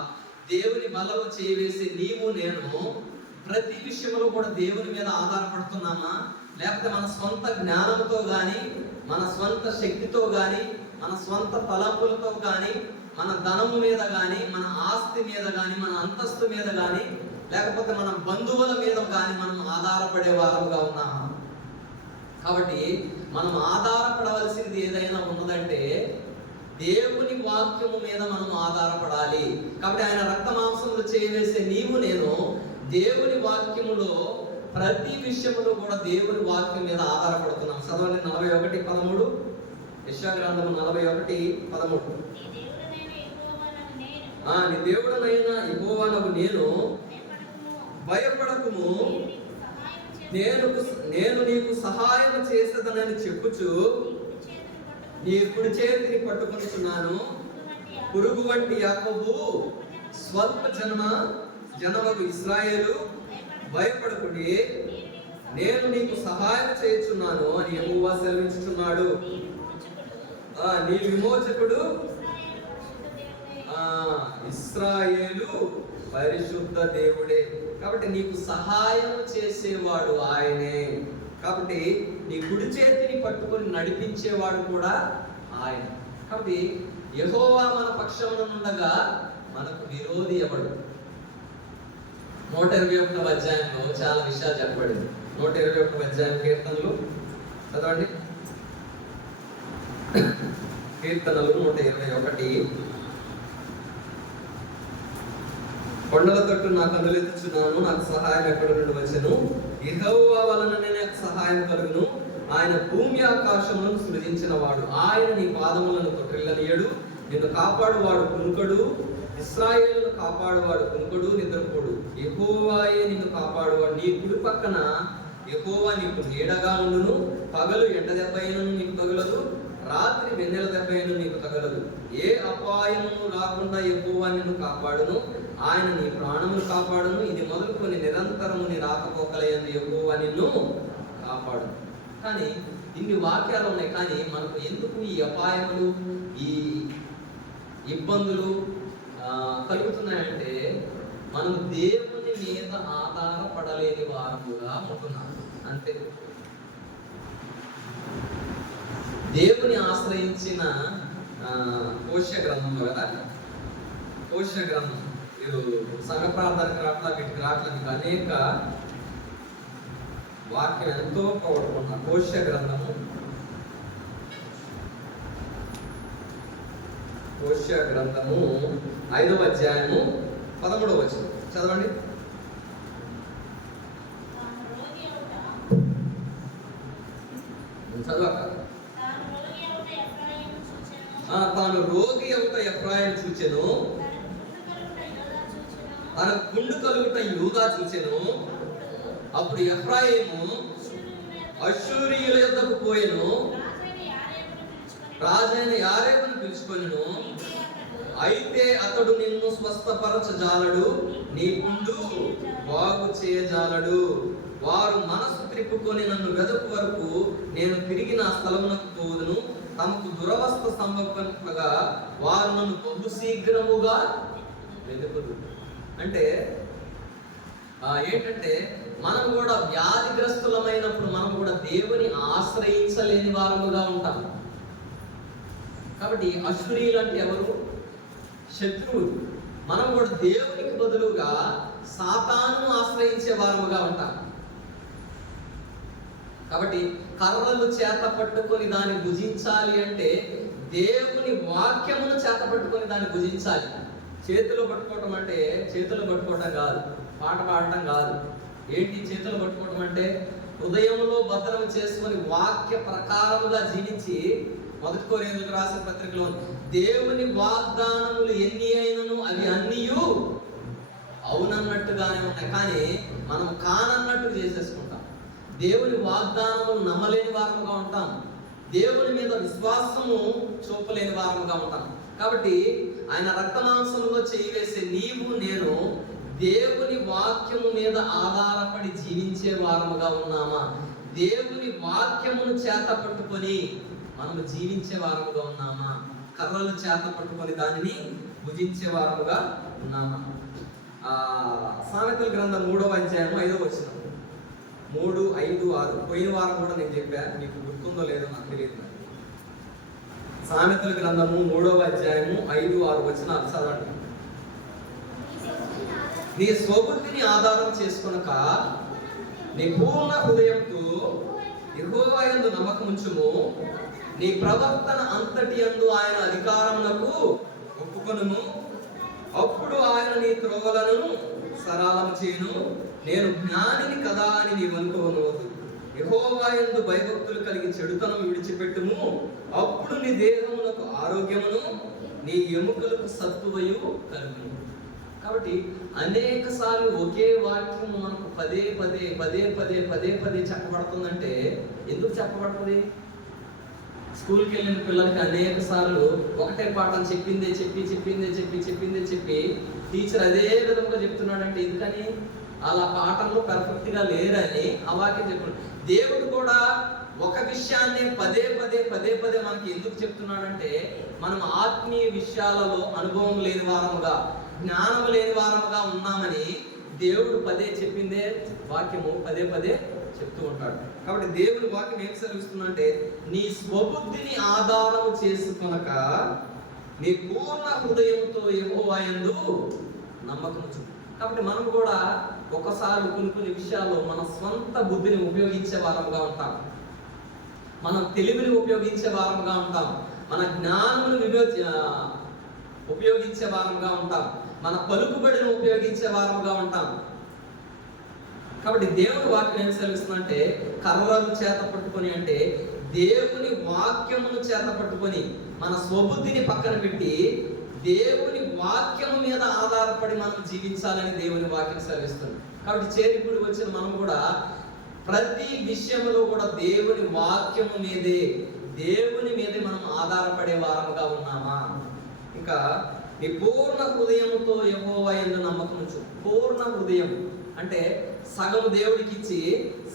దేవుని బలలో చేయవేసి నీవు నేను ప్రతి విషయంలో కూడా దేవుని మీద ఆధారపడుతున్నామా? లేకపోతే మన స్వంత జ్ఞానంతో కానీ, మన స్వంత శక్తితో కానీ, మన స్వంత తలంపులతో కానీ, మన ధనము మీద కానీ, మన ఆస్తి మీద కానీ, మన అంతస్తు మీద కానీ, లేకపోతే మన బంధువుల మీద కానీ మనం ఆధారపడే వారముగా ఉన్నామా? కాబట్టి మనం ఆధారపడవలసింది ఏదైనా ఉన్నదంటే దేవుని వాక్యము మీద మనం ఆధారపడాలి. కాబట్టి ఆయన రక్త మాంసములు చేయవేసే నీవు నేను దేవుని వాక్యములో ప్రతి విషయంలో కూడా దేవుని వాక్యం మీద ఆధారపడుతున్నాం. చదవండి 41:13, యెషయా గ్రంథము 41:13. నీ దేవుడనైన యెహోవానగు నేను, భయపడకుము, నేను నీకు సహాయం చేసేదనని చెప్పుచు నీ కుడి చేతిని పట్టుకొనుచున్నాను. పురుగు వంటి యాకోబు, స్వల్ప జనమగు ఇశ్రాయేలు, భయపడకుడి, నేను నీకు సహాయం చేయుచున్నాను అని యెహోవా సెలవించుచున్నాడు. నీ విమోచకుడు ఇశ్రాయేలు పరిశుద్ధ దేవుడే. కాబట్టి నీకు సహాయం చేసేవాడు ఆయనే. కాబట్టి నీ కుడి చేతిని పట్టుకొని నడిపించేవాడు కూడా ఆయన. కాబట్టి యెహోవా మన పక్షమున ఉండగా మనకు విరోధి ఎవడు? 121వ అధ్యాయంలో చాలా విషయాలు చెప్పబడింది. 121వ అధ్యాయం కీర్తనలు చదవండి. కీర్తనలు 121. కొండల తట్టు నా కన్నులెత్తుచున్నాను, నాకు సహాయం ఎక్కడ నుండి వచ్చెను? యెహోవా వలననే నాకు సహాయం కలుగును. ఆయన భూమి ఆకాశములను సృజించిన వాడు. ఆయన నీ పాదములను తొట్టిల్లనీయడు. నిన్ను కాపాడువాడు కునుకడు. ఇశ్రాయేలును కాపాడువాడు కునుకడు, నిద్రపోడు. యెహోవాయే నిన్ను కాపాడువాడు. నీ కుడి పక్కన యెహోవా నీకు నీడగా ఉండును. పగలు ఎండ దెబ్బైనను నీకు తగులదు, రాత్రి వెన్నెల దెబ్బైనను నీకు తగలదు. ఏ అపాయము రాకుండా యెహోవా నిన్ను కాపాడును. ఆయన నీ ప్రాణమును కాపాడును. ఇది మొదలుకొని నిరంతరము నీ రాకపోకలయందు యెహోవా నిన్ను కాపాడు. కానీ ఇన్ని వాక్యాలు ఉన్నాయి. కానీ మనకు ఎందుకు ఈ అపాయములు, ఈ ఇబ్బందులు కలుగుతున్నాయంటే మనం దేవుని మీద ఆధారపడలేని వారముగా ఉంటున్నాం. అంతే. దేవుని ఆశ్రయించిన పోష్య గ్రంథంలో కదా, పోష్య గ్రంథం మీరు సంఘ ప్రార్థనకు రాట్లా, వీటికి రావట్లేదు, అనేక వాక్యం ఎంతో పవర్ఫుల్. పోష్య గ్రంథము, పోష్య గ్రంథము 5వ అధ్యాయము 13వ వచనం చదవండి. చదవక. తాను రోగి అవుట ఎఫ్రాయిము చూచెను, తన గుండు కలుగుట యూదా చూచెను. అప్పుడు ఎఫ్రాయిము అష్షూరీయుల యొద్దకు పోయెను, రాజైన యారేబును పిలుచుకొనెను. అయితే అతడు నిన్ను స్వస్థపరచజాలడు, నీ గుండు బాగు చేయజాలడు. వారు మనసు త్రిప్పుకొని నన్ను వెదకు వరకు నేను తిరిగి నా స్థలమునకు పోదును. తమకు దురవస్థ సంభవింపగా వారు నన్ను బహు శీఘ్రముగా వెతుకుదు. అంటే ఏంటంటే మనం కూడా వ్యాధిగ్రస్తులమైనప్పుడు మనం కూడా దేవుని ఆశ్రయించలేని వారముగా ఉంటాం. కాబట్టి అశ్వరీయులు అంటే ఎవరు? శత్రువులు. మనం కూడా దేవునికి బదులుగా సాతాను ఆశ్రయించే వారముగా ఉంటాం. కాబట్టి కర్రలు చేత పట్టుకొని దాన్ని భుజించాలి అంటే దేవుని వాక్యమును చేత పట్టుకొని దాన్ని భుజించాలి. చేతిలో పట్టుకోవటం అంటే చేతిలో పట్టుకోవటం కాదు, పాట పాడటం కాదు. ఏంటి చేతిలో పట్టుకోవటం అంటే? హృదయంలో భద్రం చేసుకొని వాక్య ప్రకారముగా జీవించి, 1 కొరింథీయులకు రాసిన పత్రికలో దేవుని వాగ్దానములు ఎన్ని అయినను అవి అన్నీ అవునన్నట్టుగానే ఉన్నాయి, కానీ మనం కానన్నట్టు చేసేసుకుంటాం. దేవుని వాగ్దానములు నమ్మలేని వారముగా ఉంటాం. దేవుని మీద విశ్వాసము చూపలేని వారముగా ఉంటాం. కాబట్టి ఆయన రక్తమాంసంలో చేయి వేసే నీవు నేను దేవుని వాక్యము మీద ఆధారపడి జీవించే వారముగా ఉన్నామా? దేవుని వాక్యమును చేత పట్టుకొని మనము జీవించే వారముగా ఉన్నామా? కర్రలు చేత పట్టుకొని దానిని భుజించే వారముగా ఉన్నామా? సామెతల గ్రంథం 3వ అధ్యాయం 5వ వచనం, 3, 5, 6. పోయిన వారం కూడా నేను చెప్పాను, మీకు గుర్తుందో లేదో నాకు తెలియదు. సామెతల గ్రంథము 3వ అధ్యాయము 5, 6 వచనాలు చదవండి. నీ స్వబుద్ధిని ఆధారం చేసుకొనక నీ పూర్ణ హృదయంతో యెహోవా యందు నమ్మకముంచుము. నీ ప్రవర్తన అంతటి యందు ఆయన అధికారమునకు ఒప్పుకొనుము. అప్పుడు ఆయన నీ త్రోవలను సరళము చేయును. నేను జ్ఞానిని కదా అని నీవు అనుకోవద్దు. యెహోవా యందు భయభక్తులు కలిగి చెడుతనం విడిచిపెట్టుము. అప్పుడు నీ దేహమునకు ఆరోగ్యమును, నీ ఎముకలకు సత్తువయు కలుగును. కాబట్టి అనేక సార్లు ఒకే వాక్యం మనకు పదే పదే చెప్పబడుతుందంటే ఎందుకు చెప్పబడుతుంది? స్కూల్కి వెళ్ళిన పిల్లలకి అనేక సార్లు ఒకటే పాఠం చెప్పిందే చెప్పి టీచర్ అదే విధంగా చెప్తున్నాడంటే ఎందుకని? అలా పాఠంలో పర్ఫెక్ట్గా లేరని ఆ వాక్యం చెప్తున్నాడు. దేవుడు కూడా ఒక విషయాన్ని పదే పదే మనకి ఎందుకు చెప్తున్నాడంటే మనం ఆత్మీయ విషయాలలో అనుభవం లేని వారముగా, జ్ఞానం లేని వారముగా ఉన్నామని దేవుడు పదే చెప్పిందే వాక్యము పదే చెప్తూ ఉంటాడు. కాబట్టి దేవుని వాక్యం ఏం సెలవిస్తుందంటే నీ స్వబుద్ధిని ఆధారం చేసుకొనక నీ పూర్ణ హృదయంతో యెహోవా యందు నమ్మకముంచు. కాబట్టి మనం కూడా ఒకసారి కొన్ని విషయాల్లో మన స్వంత బుద్ధిని ఉపయోగించే వారంగా ఉంటాం, మనం తెలివిని ఉపయోగించే వారంగా ఉంటాం, మన జ్ఞానమును ఉపయోగించే వారంగా ఉంటాం, మన పలుకుబడిని ఉపయోగించే వారంగా ఉంటాం. కాబట్టి దేవుని వాక్యం ఏం సెలవిస్తుందంటే కర్రలు చేత పట్టుకొని అంటే దేవుని వాక్యమును చేత పట్టుకొని మన స్వబుద్ధిని పక్కన పెట్టి దేవుని వాక్యము మీద ఆధారపడి మనం జీవించాలని దేవుని వాక్యం సెలవిస్తుంది. కాబట్టి చేరికూడి వచ్చిన మనం కూడా ప్రతి విషయంలో కూడా దేవుని వాక్యము మీదే, దేవుని మీదే మనం ఆధారపడే వారముగా ఉన్నామా? ఇంకా నీ పూర్ణ హృదయముతో యెహోవా యందు నమ్మకముంచు. పూర్ణ హృదయం అంటే సగము దేవుడికి ఇచ్చి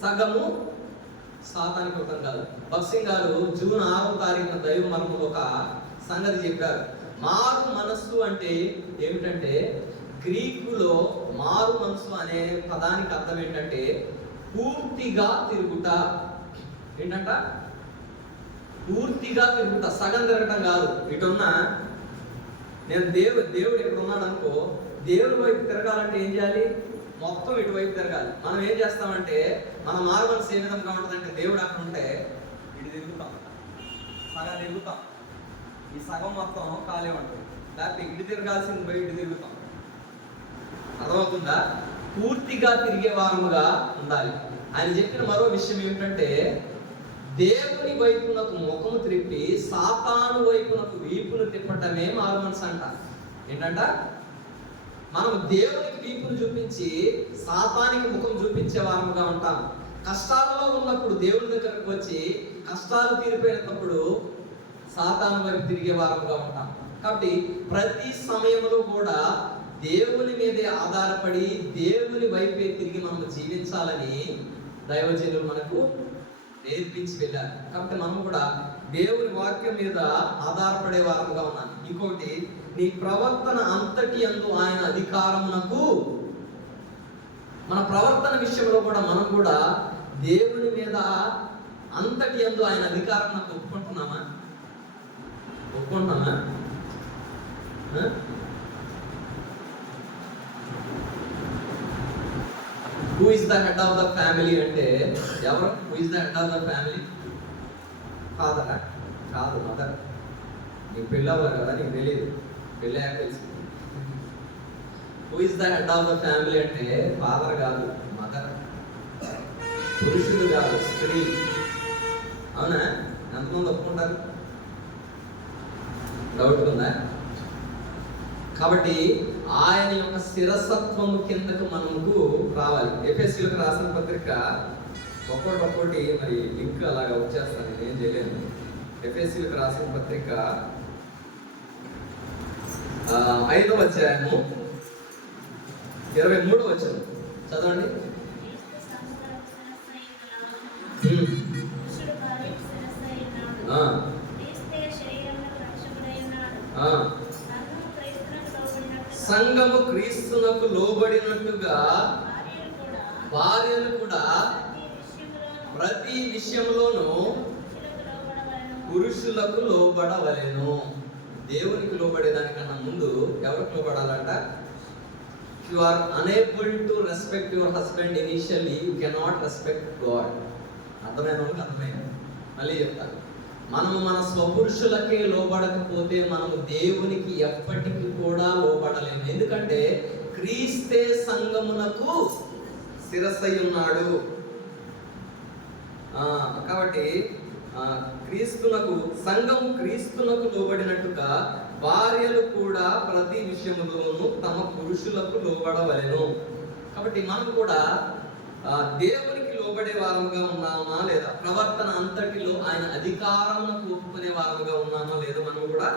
సగము సాతానికి ఇవ్వటం కాదు. భక్సింగ్ గారు జూన్ 6వ తారీఖున దైవ మర్మంలో ఒక సంగతి చెప్పారు. మారు మనస్సు అంటే ఏమిటంటే గ్రీకులో మారు మనస్సు అనే పదానికి అర్థం ఏంటంటే పూర్తిగా తిరుగుట. ఏంటంట? పూర్తిగా తిరుగుట, సగం తిరగటం కాదు. ఇటున్నా నేను దేవుడు ఎక్కడ ఉన్నాడు అనుకో, దేవుడి వైపు తిరగాలంటే ఏం చేయాలి? మొత్తం ఇటువైపు తిరగాలి. మనం ఏం చేస్తామంటే మన మారు మనసు ఏ విధంగా ఉంటుందంటే దేవుడు అక్కడ ఉంటే ఇటు తిరుగుతాం, సగం తిరుగుతాం, ఈ సగం మొత్తం ఖాళీ ఉంటుంది. లేకపోతే ఇటు తిరగాల్సింది పోయి ఇటు తిరుగుతాం. అర్థమవుతుందా? పూర్తిగా తిరిగే వారముగా ఉండాలి. ఆయన చెప్పిన మరో విషయం ఏమిటంటే దేవుని వైపునకు ముఖము త్రిప్పి సాతాను వైపునకు వీపును తిప్పటమే మారు మనసు అంట. ఏంటంట? మనం దేవునికి వీపును చూపించి సాతానికి ముఖం చూపించే వారముగా ఉంటాం. కష్టాలలో ఉన్నప్పుడు దేవుని దగ్గరకు వచ్చి కష్టాలు తీరిపోయినప్పుడు సాతాను వైపు తిరిగే వారముగా ఉంటాం. కాబట్టి ప్రతి సమయంలో కూడా దేవుని మీదే ఆధారపడి దేవుని వైపే తిరిగి మనం జీవించాలని దైవజనులు మనకు నేర్పించి వెళ్ళారు. కాబట్టి మనం కూడా దేవుని వాక్యం మీద ఆధారపడే వారముగా ఉన్నాం. ఇంకోటి, నీ ప్రవర్తన అంతటి యందు ఆయన అధికారమునకు, మన ప్రవర్తన విషయంలో కూడా మనం కూడా దేవుని మీద అంతటి యందు ఆయన అధికారమునకు ఒప్పుకుంటున్నామా? Who is the head of the family అంటే ఎవరు? Who is the head of the family? ఫాదరా? కాదు, మదర్. నీకు పెళ్ళవ్వాలి కదా, నీకు తెలియదు, పెళ్ళాక తెలుసు. Who is the head of the family అంటే ఫాదర్ కాదు, మదర్. పురుషుడు కాదు, స్త్రీ. అవునా? ఎంతమంది ఒప్పుకుంటారు? డౌట్ ఉందా? కాబట్టి ఆయన యొక్క శిరసత్వము కిందకు మనకు రావాలి. ఎఫెసీయులకు రాసిన పత్రిక ఒక్కొక్కటి మరి లింక్ అలాగా వచ్చేస్తాను, నేనేం చేయలేను. ఎఫెసీయులకు రాసిన పత్రిక 5వ అధ్యాయము 23వ వచనం చదవండి. సంఘము క్రీస్తునకు లోబడినట్టుగా భార్యలు కూడా ప్రతి విషయంలోనూ పురుషులకు లోబడవలెను. దేవునికి లోబడేదానికన్నా ముందు ఎవరికి లోబడాలంట? You are unable to respect your husband initially, you cannot respect God. అర్థమైంది. మళ్ళీ చెప్తాను. మనము మన స్వపురుషులకే లోబడకపోతే మనము దేవునికి ఎప్పటికీ కూడా లోబడలేము. ఎందుకంటే క్రీస్తే సంఘమునకు శిరస్సై ఉన్నాడు. కాబట్టి సంఘము క్రీస్తునకు లోబడినట్టుగా భార్యలు కూడా ప్రతి విషయములోనూ తమ పురుషులకు లోబడవలెను. కాబట్టి మనం కూడా దేవునికి లోబడే వారముగా ఉన్నామా లేదా? ప్రవర్తన అంతటిలో ఆయన అధికారమును ఒప్పుకునే వారముగా ఉన్నామా లేదా మనం కూడా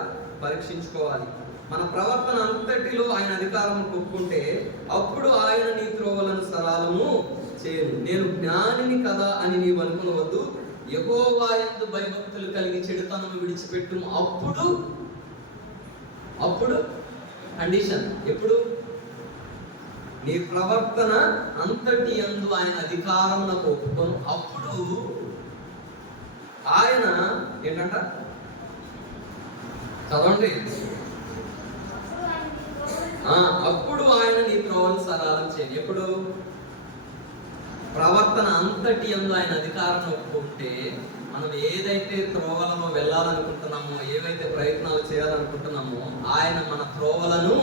పరీక్షించుకోవాలి. మన ప్రవర్తన అంతటిలో ఆయన అధికారం ఒప్పుకుంటే అప్పుడు ఆయన నీ త్రోవలను సరళము చేయను. నేను జ్ఞానిని కదా అని నీవు అనుకునవద్దు. యెహోవా యందు భయభక్తులు కలిగి చెడుతనము విడిచిపెట్టు. అప్పుడు కండిషన్ ఎప్పుడు? నీ ప్రవర్తన అంతటి యందు ఆయన అధికారమునకు ఒప్పుకొను. అప్పుడు ఆయన ఏంటంట చదవండి. అప్పుడు ఆయన నీ త్రోవను సరళం చేయను. ఎప్పుడు? ప్రవర్తన అంతటి యందు ఆయన అధికారం ఒప్పుకుంటే మనం ఏదైతే త్రోవలలో వెళ్ళాలనుకుంటున్నామో, ఏవైతే ప్రయత్నాలు చేయాలనుకుంటున్నామో ఆయన మన త్రోవలను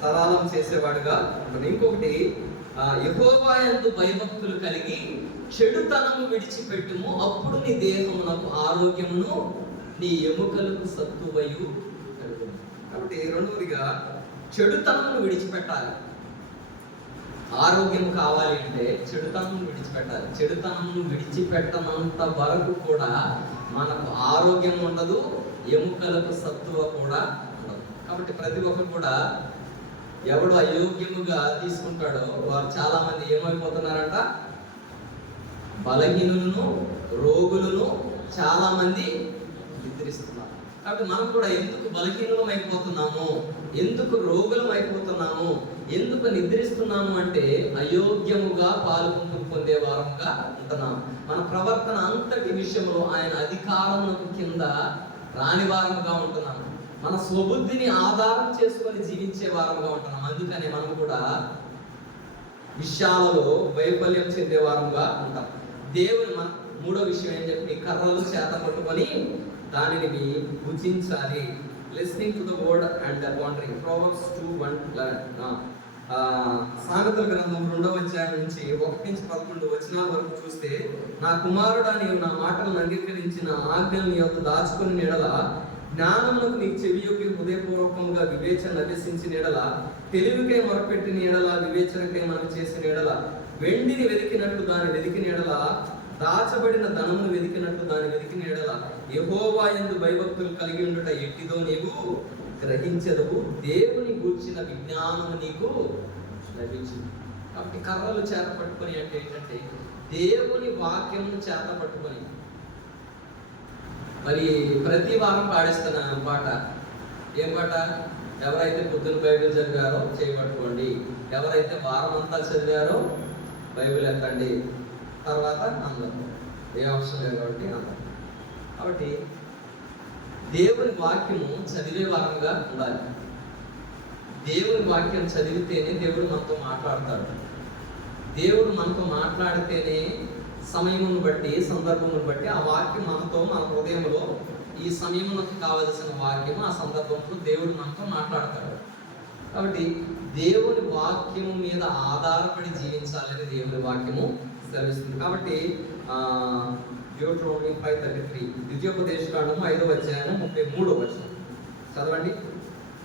సరళం చేసేవాడుగా ఉంటుంది. ఇంకొకటి, యెహోవా యందు భయభక్తులు కలిగి చెడుతనము విడిచిపెట్టుము. అప్పుడు నీ దేహమునకు ఆరోగ్యమును, నీ ఎముకలకు సత్తువయు కలుగును. కాబట్టి రెండవదిగా చెడుతనమును విడిచిపెట్టాలి. ఆరోగ్యం కావాలి అంటే చెడుతనం విడిచిపెట్టాలి. చెడుతనం విడిచిపెట్టనంత వరకు కూడా మనకు ఆరోగ్యం ఉండదు, ఎముకలకు సత్తువ కూడా ఉండదు. కాబట్టి ప్రతి ఒక్కరు కూడా ఎవడు అయోగ్యముగా తీసుకుంటాడో వారు చాలా మంది ఏమైపోతున్నారంట? బలహీనులను, రోగులను చాలా మంది నిద్రిస్తున్నారు. కాబట్టి మనం కూడా ఎందుకు బలహీనులం అయిపోతున్నాము, ఎందుకు రోగులం అయిపోతున్నాము, ఎందుకు నిద్రిస్తున్నాము అంటే అయోగ్యముగా పాల్గొంటూ పొందే వారంగా ఉంటున్నాము. మన ప్రవర్తన అంతటి విషయంలో ఆయన అధికారమునకు కింద రాని వారముగా ఉంటున్నాము. మన స్వబుద్ధిని ఆధారం చేసుకొని జీవించే వారముగా ఉంటున్నాం. అందుకని మనం కూడా విషయాలలో వైఫల్యం చెందే వారముగా ఉంటాం. దేవుని మన మూడో విషయం ఏం చెప్పి కర్రలు చేత పట్టుకొని దానిని భుజించాలి. Listening to the word and wandering. Proverbs 2:1-11. సామెతల గ్రంథం 2వ అధ్యాయం నుంచి 1-11 వచనాల వరకు చూస్తే, నా కుమారుడా నీవు నా మాటలను అంగీకరించిన ఆజ్ఞలు నీ యొక్క దాచుకుని నెడల, జ్ఞానములకు నీ చెవియొగ్గి హృదయపూర్వకంగా వివేచన అభ్యసించిన ఎడల, తెలివికై మొరపెట్టిన ఎడల, వివేచనకై మనం చేసిన ఎడల, వెండిని వెతికినట్టు దాన్ని వెతికిన ఎడల, దాచబడిన ధనమును వెతికినట్టు దాన్ని వెతికిన ఎడల, యెహోవా యందు భయభక్తులు కలిగి ఉండుట ఎట్టిదో నీవు గ్రహించదవు. దేవుని గూర్చిన విజ్ఞానము నీకు లభించింది. కాబట్టి కర్రలు చేత పట్టుకొని అంటే ఏంటంటే దేవుని వాక్యమును చేత పట్టుకొని. మరి ప్రతి వారం పాడేస్తున్నాను పాట. ఏం పాట? ఎవరైతే పొద్దున బైబిల్ చదివారో చేయబట్టుకోండి, ఎవరైతే వారం అంతా చదివారో బైబిల్ ఎక్కండి, తర్వాత అందరూ ఏ అవసరం లేదు కాబట్టి అందరూ. కాబట్టి దేవుని వాక్యము చదివే వారంగా ఉండాలి. దేవుని వాక్యం చదివితేనే దేవుడు మనతో మాట్లాడతాడు. దేవుడు మనతో మాట్లాడితేనే సమయమును బట్టి, సందర్భమును బట్టి ఆ వాక్యం మనతో, మన హృదయంలో ఈ సమయమునకు కావలసిన వాక్యము ఆ సందర్భంలో దేవుడు మనతో మాట్లాడతాడు. కాబట్టి దేవుని వాక్యము మీద ఆధారపడి జీవించాలని దేవుని వాక్యము సెలవిస్తుంది. కాబట్టి Deuteronomy 5:33, ద్వితీయోపదేశకాండము 5వ అధ్యాయము 33వ వచనం చదవండి.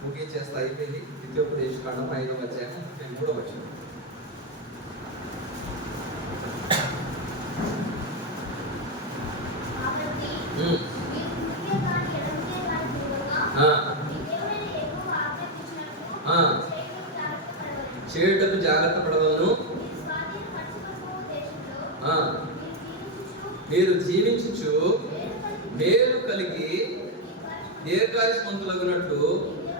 ముగించేస్తా, అయిపోయింది. ద్వితీయోపదేశకాండము 5వ అధ్యాయము 33వ వచనం. మీరు జీవించుచు మేలు కలిగి దీర్ఘాయుష్మంతులగునట్లు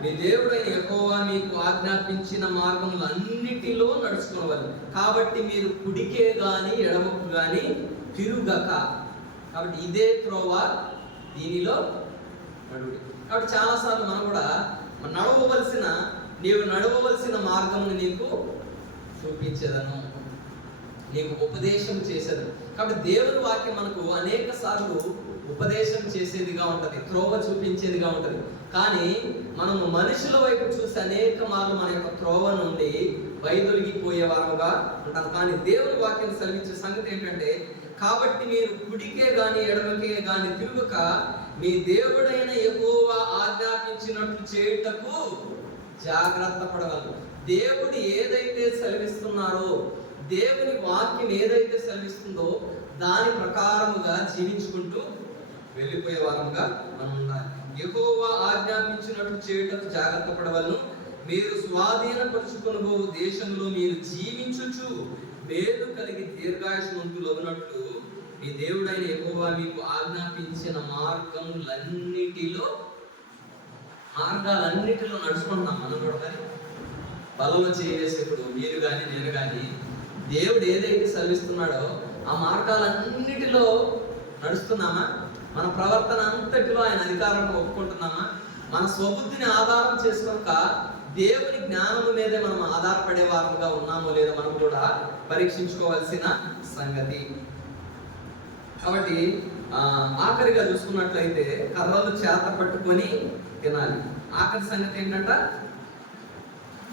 మీ దేవుడైన యెహోవా మీకు ఆజ్ఞాపించిన మార్గములన్నిటిలో నడుచుకోవాలి. కాబట్టి మీరు కుడికే గాని ఎడమకు గాని తిరుగక. కాబట్టి ఇదే త్రోవ, దీనిలో నడువుడి. కాబట్టి చాలాసార్లు మనం కూడా నీవు నడవవలసిన మార్గమును నీకు చూపించేదను, నీకు ఉపదేశం చేసేదను. కాబట్టి దేవుని వాక్యం మనకు అనేక సార్లు ఉపదేశం చేసేదిగా ఉంటది, త్రోవ చూపించేదిగా ఉంటది. కానీ మనము మనుషుల వైపు చూసి అనేక మార్లు మన యొక్క త్రోవ నుండి వైదొలిగిపోయే వారముగా ఉంటాం. కానీ దేవుని వాక్యం సెలవించే సంగతి ఏంటంటే, కాబట్టి మీరు కుడికే గాని ఎడమకే గాని తిరుగుక మీ దేవుడైన యెహోవా ఆజ్ఞాపించినట్లు చేయుటకు జాగ్రత్త పడగలరు. దేవుడు ఏదైతే సెలవిస్తున్నారో, దేవుని వాక్యం ఏదైతే సెలవిస్తుందో దాని ప్రకారముగా జీవించుకుంటూ వెళ్ళిపోయే వారముగా మనం ఉండాలి. యెహోవా ఆజ్ఞాపించినట్లు చేయుటకు జాగ్రత్త పడవలను. మీరు స్వాధీనపరుచుకొనబో దేశంలో మీరు జీవించుచు మేలు కలిగి దీర్ఘాయుష్మంతులగునట్లు మీ దేవుడైన యెహోవా మీకు ఆజ్ఞాపించిన మార్గములన్నిటిలో నడుచుకుంటున్నాం మనం కూడా. కానీ బలంలో చేయవేసేప్పుడు మీరు కానీ నేను కానీ దేవుడు ఏదైతే సెలవిస్తున్నాడో ఆ మార్గాలన్నిటిలో నడుస్తున్నామా? మన ప్రవర్తన అంతటిలో ఆయన అధికారాన్ని ఒప్పుకుంటున్నామా? మన స్వబుద్ధిని ఆధారం చేసుకోక దేవుని జ్ఞానము మీదే మనం ఆధారపడే వారుగా ఉన్నామో లేదో మనం కూడా పరీక్షించుకోవాల్సిన సంగతి. కాబట్టి ఆఖరిగా చూసుకున్నట్లయితే కర్రలు చేత పట్టుకొని తినాలి. ఆఖరి సంగతి ఏంటంట?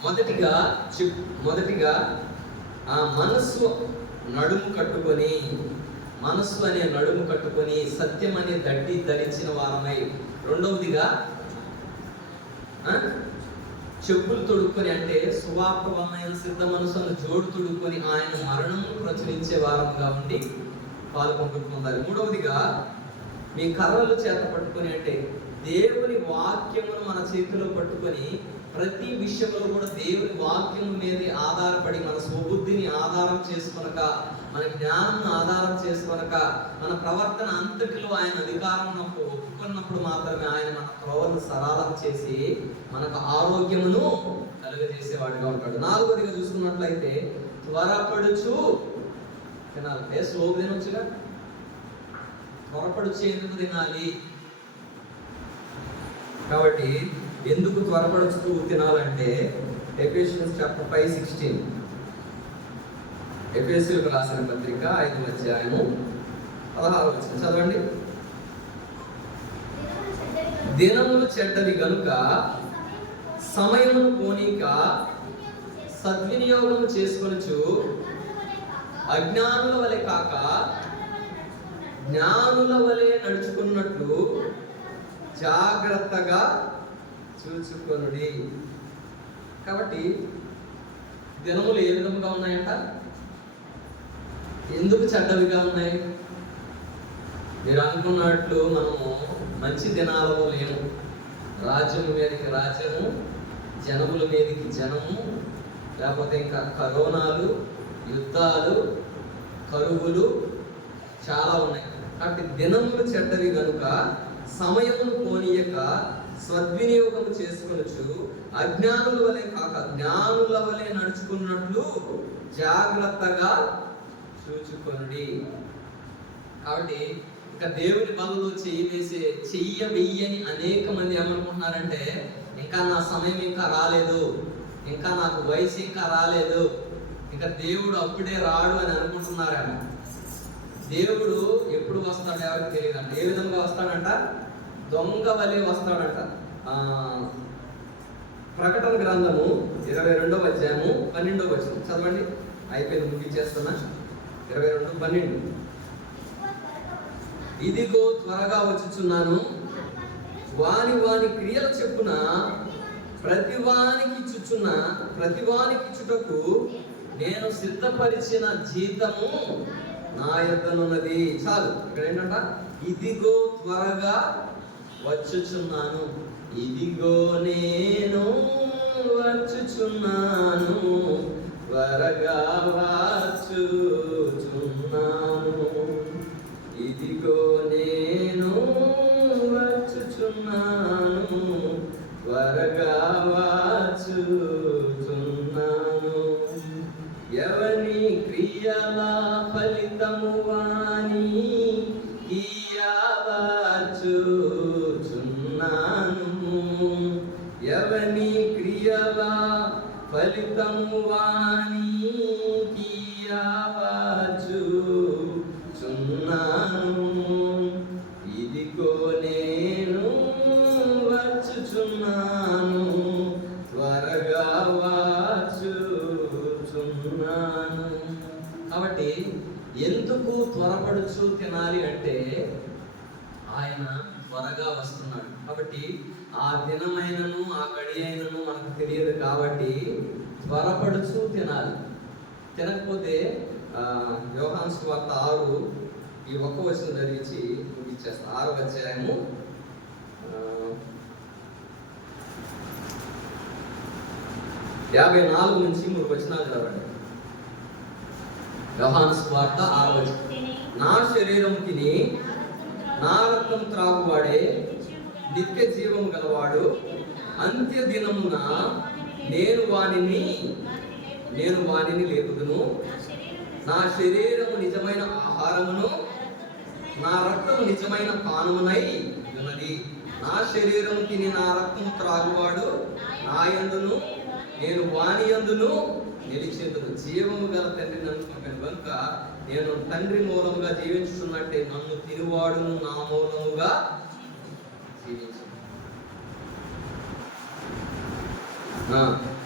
మొదటిగా మనస్సు అనే నడుము కట్టుకొని సత్యం అనే దడ్డి ధరించిన వారమై. రెండవదిగా చెప్పులు తొడుక్కొని, అంటే సువార్త వలన సిద్ధ మనసును జోడు తొడుక్కొని ఆయన మరణము ప్రచురించే వారముగా ఉండి పాల్పొందుకుందాలి. మూడవదిగా మీ కర్రలు చేత పట్టుకొని, అంటే దేవుని వాక్యమును మన చేతిలో పట్టుకొని ప్రతి విషయంలో కూడా దేవుని వాక్యం మీద ఆధారపడి మన స్వబుద్ధిని ఆధారం చేసుకొనక, మన జ్ఞానం ఆధారం చేసుకొనక, మన ప్రవర్తన అంతటిలో ఆయన అధికారం ఒప్పుకున్నప్పుడు మాత్రమే ఆయన మన త్రోవను సరళం చేసి మనకు ఆరోగ్యమును కలుగజేసేవాడిగా ఉంటాడు. నాలుగోదిగా చూసుకున్నట్లయితే త్వరపడుచు తినాలి. స్లోగా తినొచ్చుగా, త్వరపడుచు ఎందుకు తినాలి? కాబట్టి ఎందుకు త్వరపడుచు తినాలంటే ఎఫెసియన్స్ చాప్టర్ 5:16, ఎఫెసీయులకు రాసిన పత్రిక 5వ అధ్యాయము 16వ వచనం చదవండి. దినములు చెడ్డవి గనుక సమయమును పోనీక సద్వినియోగం చేసుకొనుచు అజ్ఞానుల వలె కాక జ్ఞానుల వలె నడుచుకున్నట్లు జాగ్రత్తగా చూచుకొనుడి. కాబట్టి దినములు ఏ విధంగా ఉన్నాయంట? ఎందుకు చెడ్డవిగా ఉన్నాయి? మీరు అనుకున్నట్లు మనము మంచి దినాలలో లేము. రాజ్యము మీదకి రాజ్యము, జనముల మీదకి జనము, లేకపోతే ఇంకా కరోనాలు, యుద్ధాలు, కరువులు చాలా ఉన్నాయి. కాబట్టి దినములు చెడ్డవి కనుక సమయమును పోనీయక సద్వినియోగం చేసుకొనుచు అజ్ఞానుల వలె కాక జ్ఞానుల వలె నడుచుకున్నట్లు జాగ్రత్తగా చూచుకొనుడి. కాబట్టి ఇక దేవుని బలలో చెయ్యవెయ్యని అనేక మంది ఏమనుకుంటున్నారంటే, ఇంకా నా సమయం ఇంకా రాలేదు, ఇంకా నాకు వయసు ఇంకా రాలేదు, ఇంకా దేవుడు అప్పుడే రాడు అని అనుకుంటున్నారేమో. దేవుడు ఎప్పుడు వస్తాడు ఎవరికి తెలియదు అంట. ఏ విధంగా వస్తాడంట? దొంగ వలె వస్తాడంట. ప్రకటన గ్రంథము 22వ అధ్యాయము 12వ వచనం చదవండి. అయిపోయింది, ముగించేస్తున్నా. 22:12. ఇదిగో త్వరగా వచ్చుచున్నాను, వాని క్రియల చెప్పున ప్రతివానికి ఇచ్చుటకు నేను సిద్ధపరిచిన జీతము నా యొద్దనున్నది. చాలు. ఇక్కడ ఏంటంట? ఇదిగో త్వరగా వచ్చుచున్నాను, ఇదిగో నేను వచ్చుచున్నాను, త్వరగా వచ్చుచున్నాను, ఇదిగో నేను వచ్చుచున్నాను, త్వరగా వచ్చుచున్నాను. ఎవని క్రియల ఫలితము వాని ఇయ్యవచ్చుచున్నాను. ఎవని క్రియల ఫలితము వాని ఇయ్యవచ్చుచున్నాను. ఇదిగో నేను వచ్చుచున్నాను, త్వరగా వచ్చుచున్నాను. కాబట్టి ఎందుకు త్వరపడుచు తినాలి అంటే ఆయన త్వరగా వస్తున్నాడు. కాబట్టి ఆ దినమైనను ఆ గడి అయినను మనకు తెలియదు కాబట్టి త్వరపడుచు తినాలి. తినకపోతే యోహాను సువార్త 6 ఈ ఒక్క వచనం చదివించి ముగించేస్తాను. 6వ అధ్యాయము 54 నుంచి 3 వచనాలు చదవండి. యోహాను సువార్త 6వ వచనం. నా శరీరం తిని నా రక్తం త్రాగువాడే నిత్య జీవము గలవాడు. అంత్య దినమున నేను వానిని లేపుదును. నా శరీరము నిజమైన ఆహారమును, నా రక్తము నిజమైన పానమునై ఉన్నది. నా శరీరము తిని నా రక్తము త్రాగువాడు నా యందును, నేను వాని యందును నిలిచేందును. జీవము గల తండ్రి నన్ను పంపాను కనుక నేను తండ్రి మూలముగా జీవించుతున్నట్టే నన్ను తినువాడును నా మూలముగా జీవించు.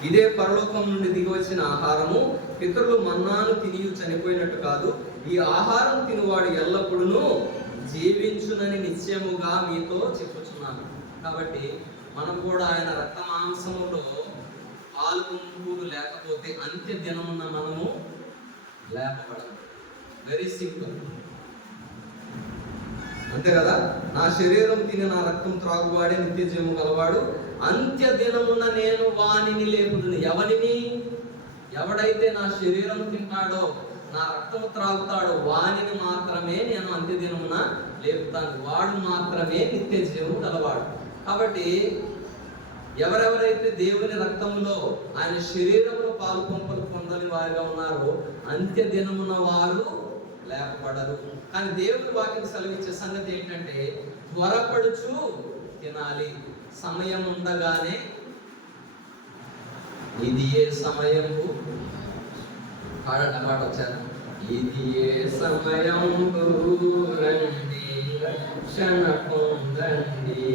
ఇదే పరలోకం నుండి దిగి వచ్చిన ఆహారము. పితరులు మన్నాను తిని చనిపోయినట్టు కాదు. ఈ ఆహారం తినువాడు ఎల్లప్పుడూ జీవించునని నిశ్చయముగా మీతో చెప్పుచున్నాను. కాబట్టి మనం కూడా ఆయన రక్త మాంసములో పాల్గొంటూ లేకపోతే అంత్య దినమున మనము లేపబడము. వెరీ సింపుల్, అంతే కదా. నా శరీరం తిని నా రక్తం త్రాగువాడే నిత్య జీవము గలవాడు. అంత్య దినమున నేను వానిని లేపుదును. ఎవడైతే నా శరీరం తింటాడో నా రక్తం త్రాగుతాడో వానిని మాత్రమే నేను అంత్య దినమున లేపుతాను. వాడు మాత్రమే నిత్య జీవము గలవాడు. కాబట్టి ఎవరెవరైతే దేవుని రక్తంలో ఆయన శరీరంలో పాలు పంపులు పొందని వారిగా ఉన్నారో అంత్య దినమున వారు లేపబడరు. కానీ దేవుని వాక్యం సెలవిచ్చే సంగతి ఏంటంటే త్వరపడుచు తినాలి. సమయం ఉండగానే ఇది ఏ సమయము పాట వచ్చారు. ఇది ఏ సమయంబు రండి రక్షణ పొందండి,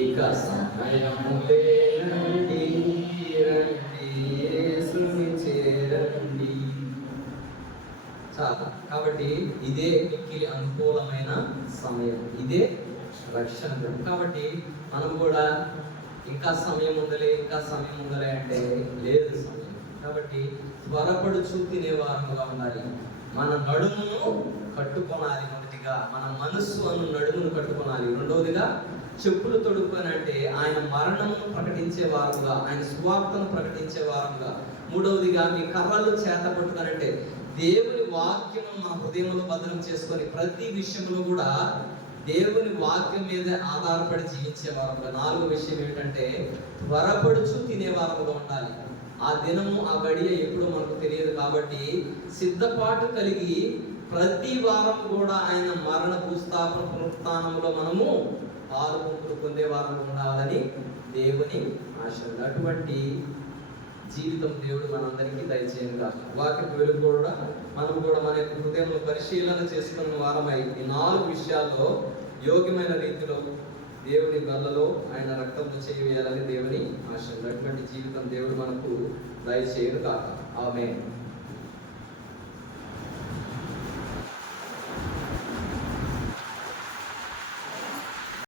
ఇక సమయము లేనండి, రండి యేసుని చేరండి. చాలా. కాబట్టి ఇదే మిక్కిలి అనుకూలమైన సమయం, ఇదే రక్షణ. కాబట్టి మనం కూడా ఇంకా సమయం ఉందలే అంటే లేదు సమయం. కాబట్టి త్వరపడుచు తినే వారముగా ఉండాలి. మన నడుమును కట్టుకోనాలి. మొదటిగా మన మనస్సు అను నడుమును కట్టుకోనాలి. రెండవదిగా చెప్పులు తొడుక్కొని అంటే ఆయన మరణమును ప్రకటించే వారముగా, ఆయన సువార్తను ప్రకటించే వారముగా. మూడవదిగా మీ కర్రలు చేత పట్టుకొనంటే దేవుని వాక్యము మన హృదయంలో భద్రం చేసుకొని ప్రతి విషయంలో కూడా దేవుని వాక్యం మీద ఆధారపడి జీవించే వారముగా. 4వ విషయం ఏంటంటే త్వరపడుచు తినే వారముగా ఉండాలి. ఆ దినము ఆ గడియ ఎప్పుడో మనకు తెలియదు కాబట్టి సిద్ధపాటు కలిగి ప్రతి వారం కూడా ఆయన మరణ భూస్థాపన పునరుత్థానంలో మనము పాల్గొంటూ పొందే వారం ఉండాలని దేవుని ఆశ. అటువంటి జీవితం దేవుడు మనందరికీ దయచేయనుగా. వాక్యపు వెలుగు కూడా మనం కూడా మన యొక్క హృదయంలో పరిశీలన చేసుకున్న వారమై ఈ 4 విషయాల్లో యోగ్యమైన రీతిలో దేవుని బల్లలో ఆయన రక్తంతో చేయవేయాలని దేవుని ఆశ. అటువంటి జీవితం దేవుడు మనకు దయచేయనుగా. ఆమేన్.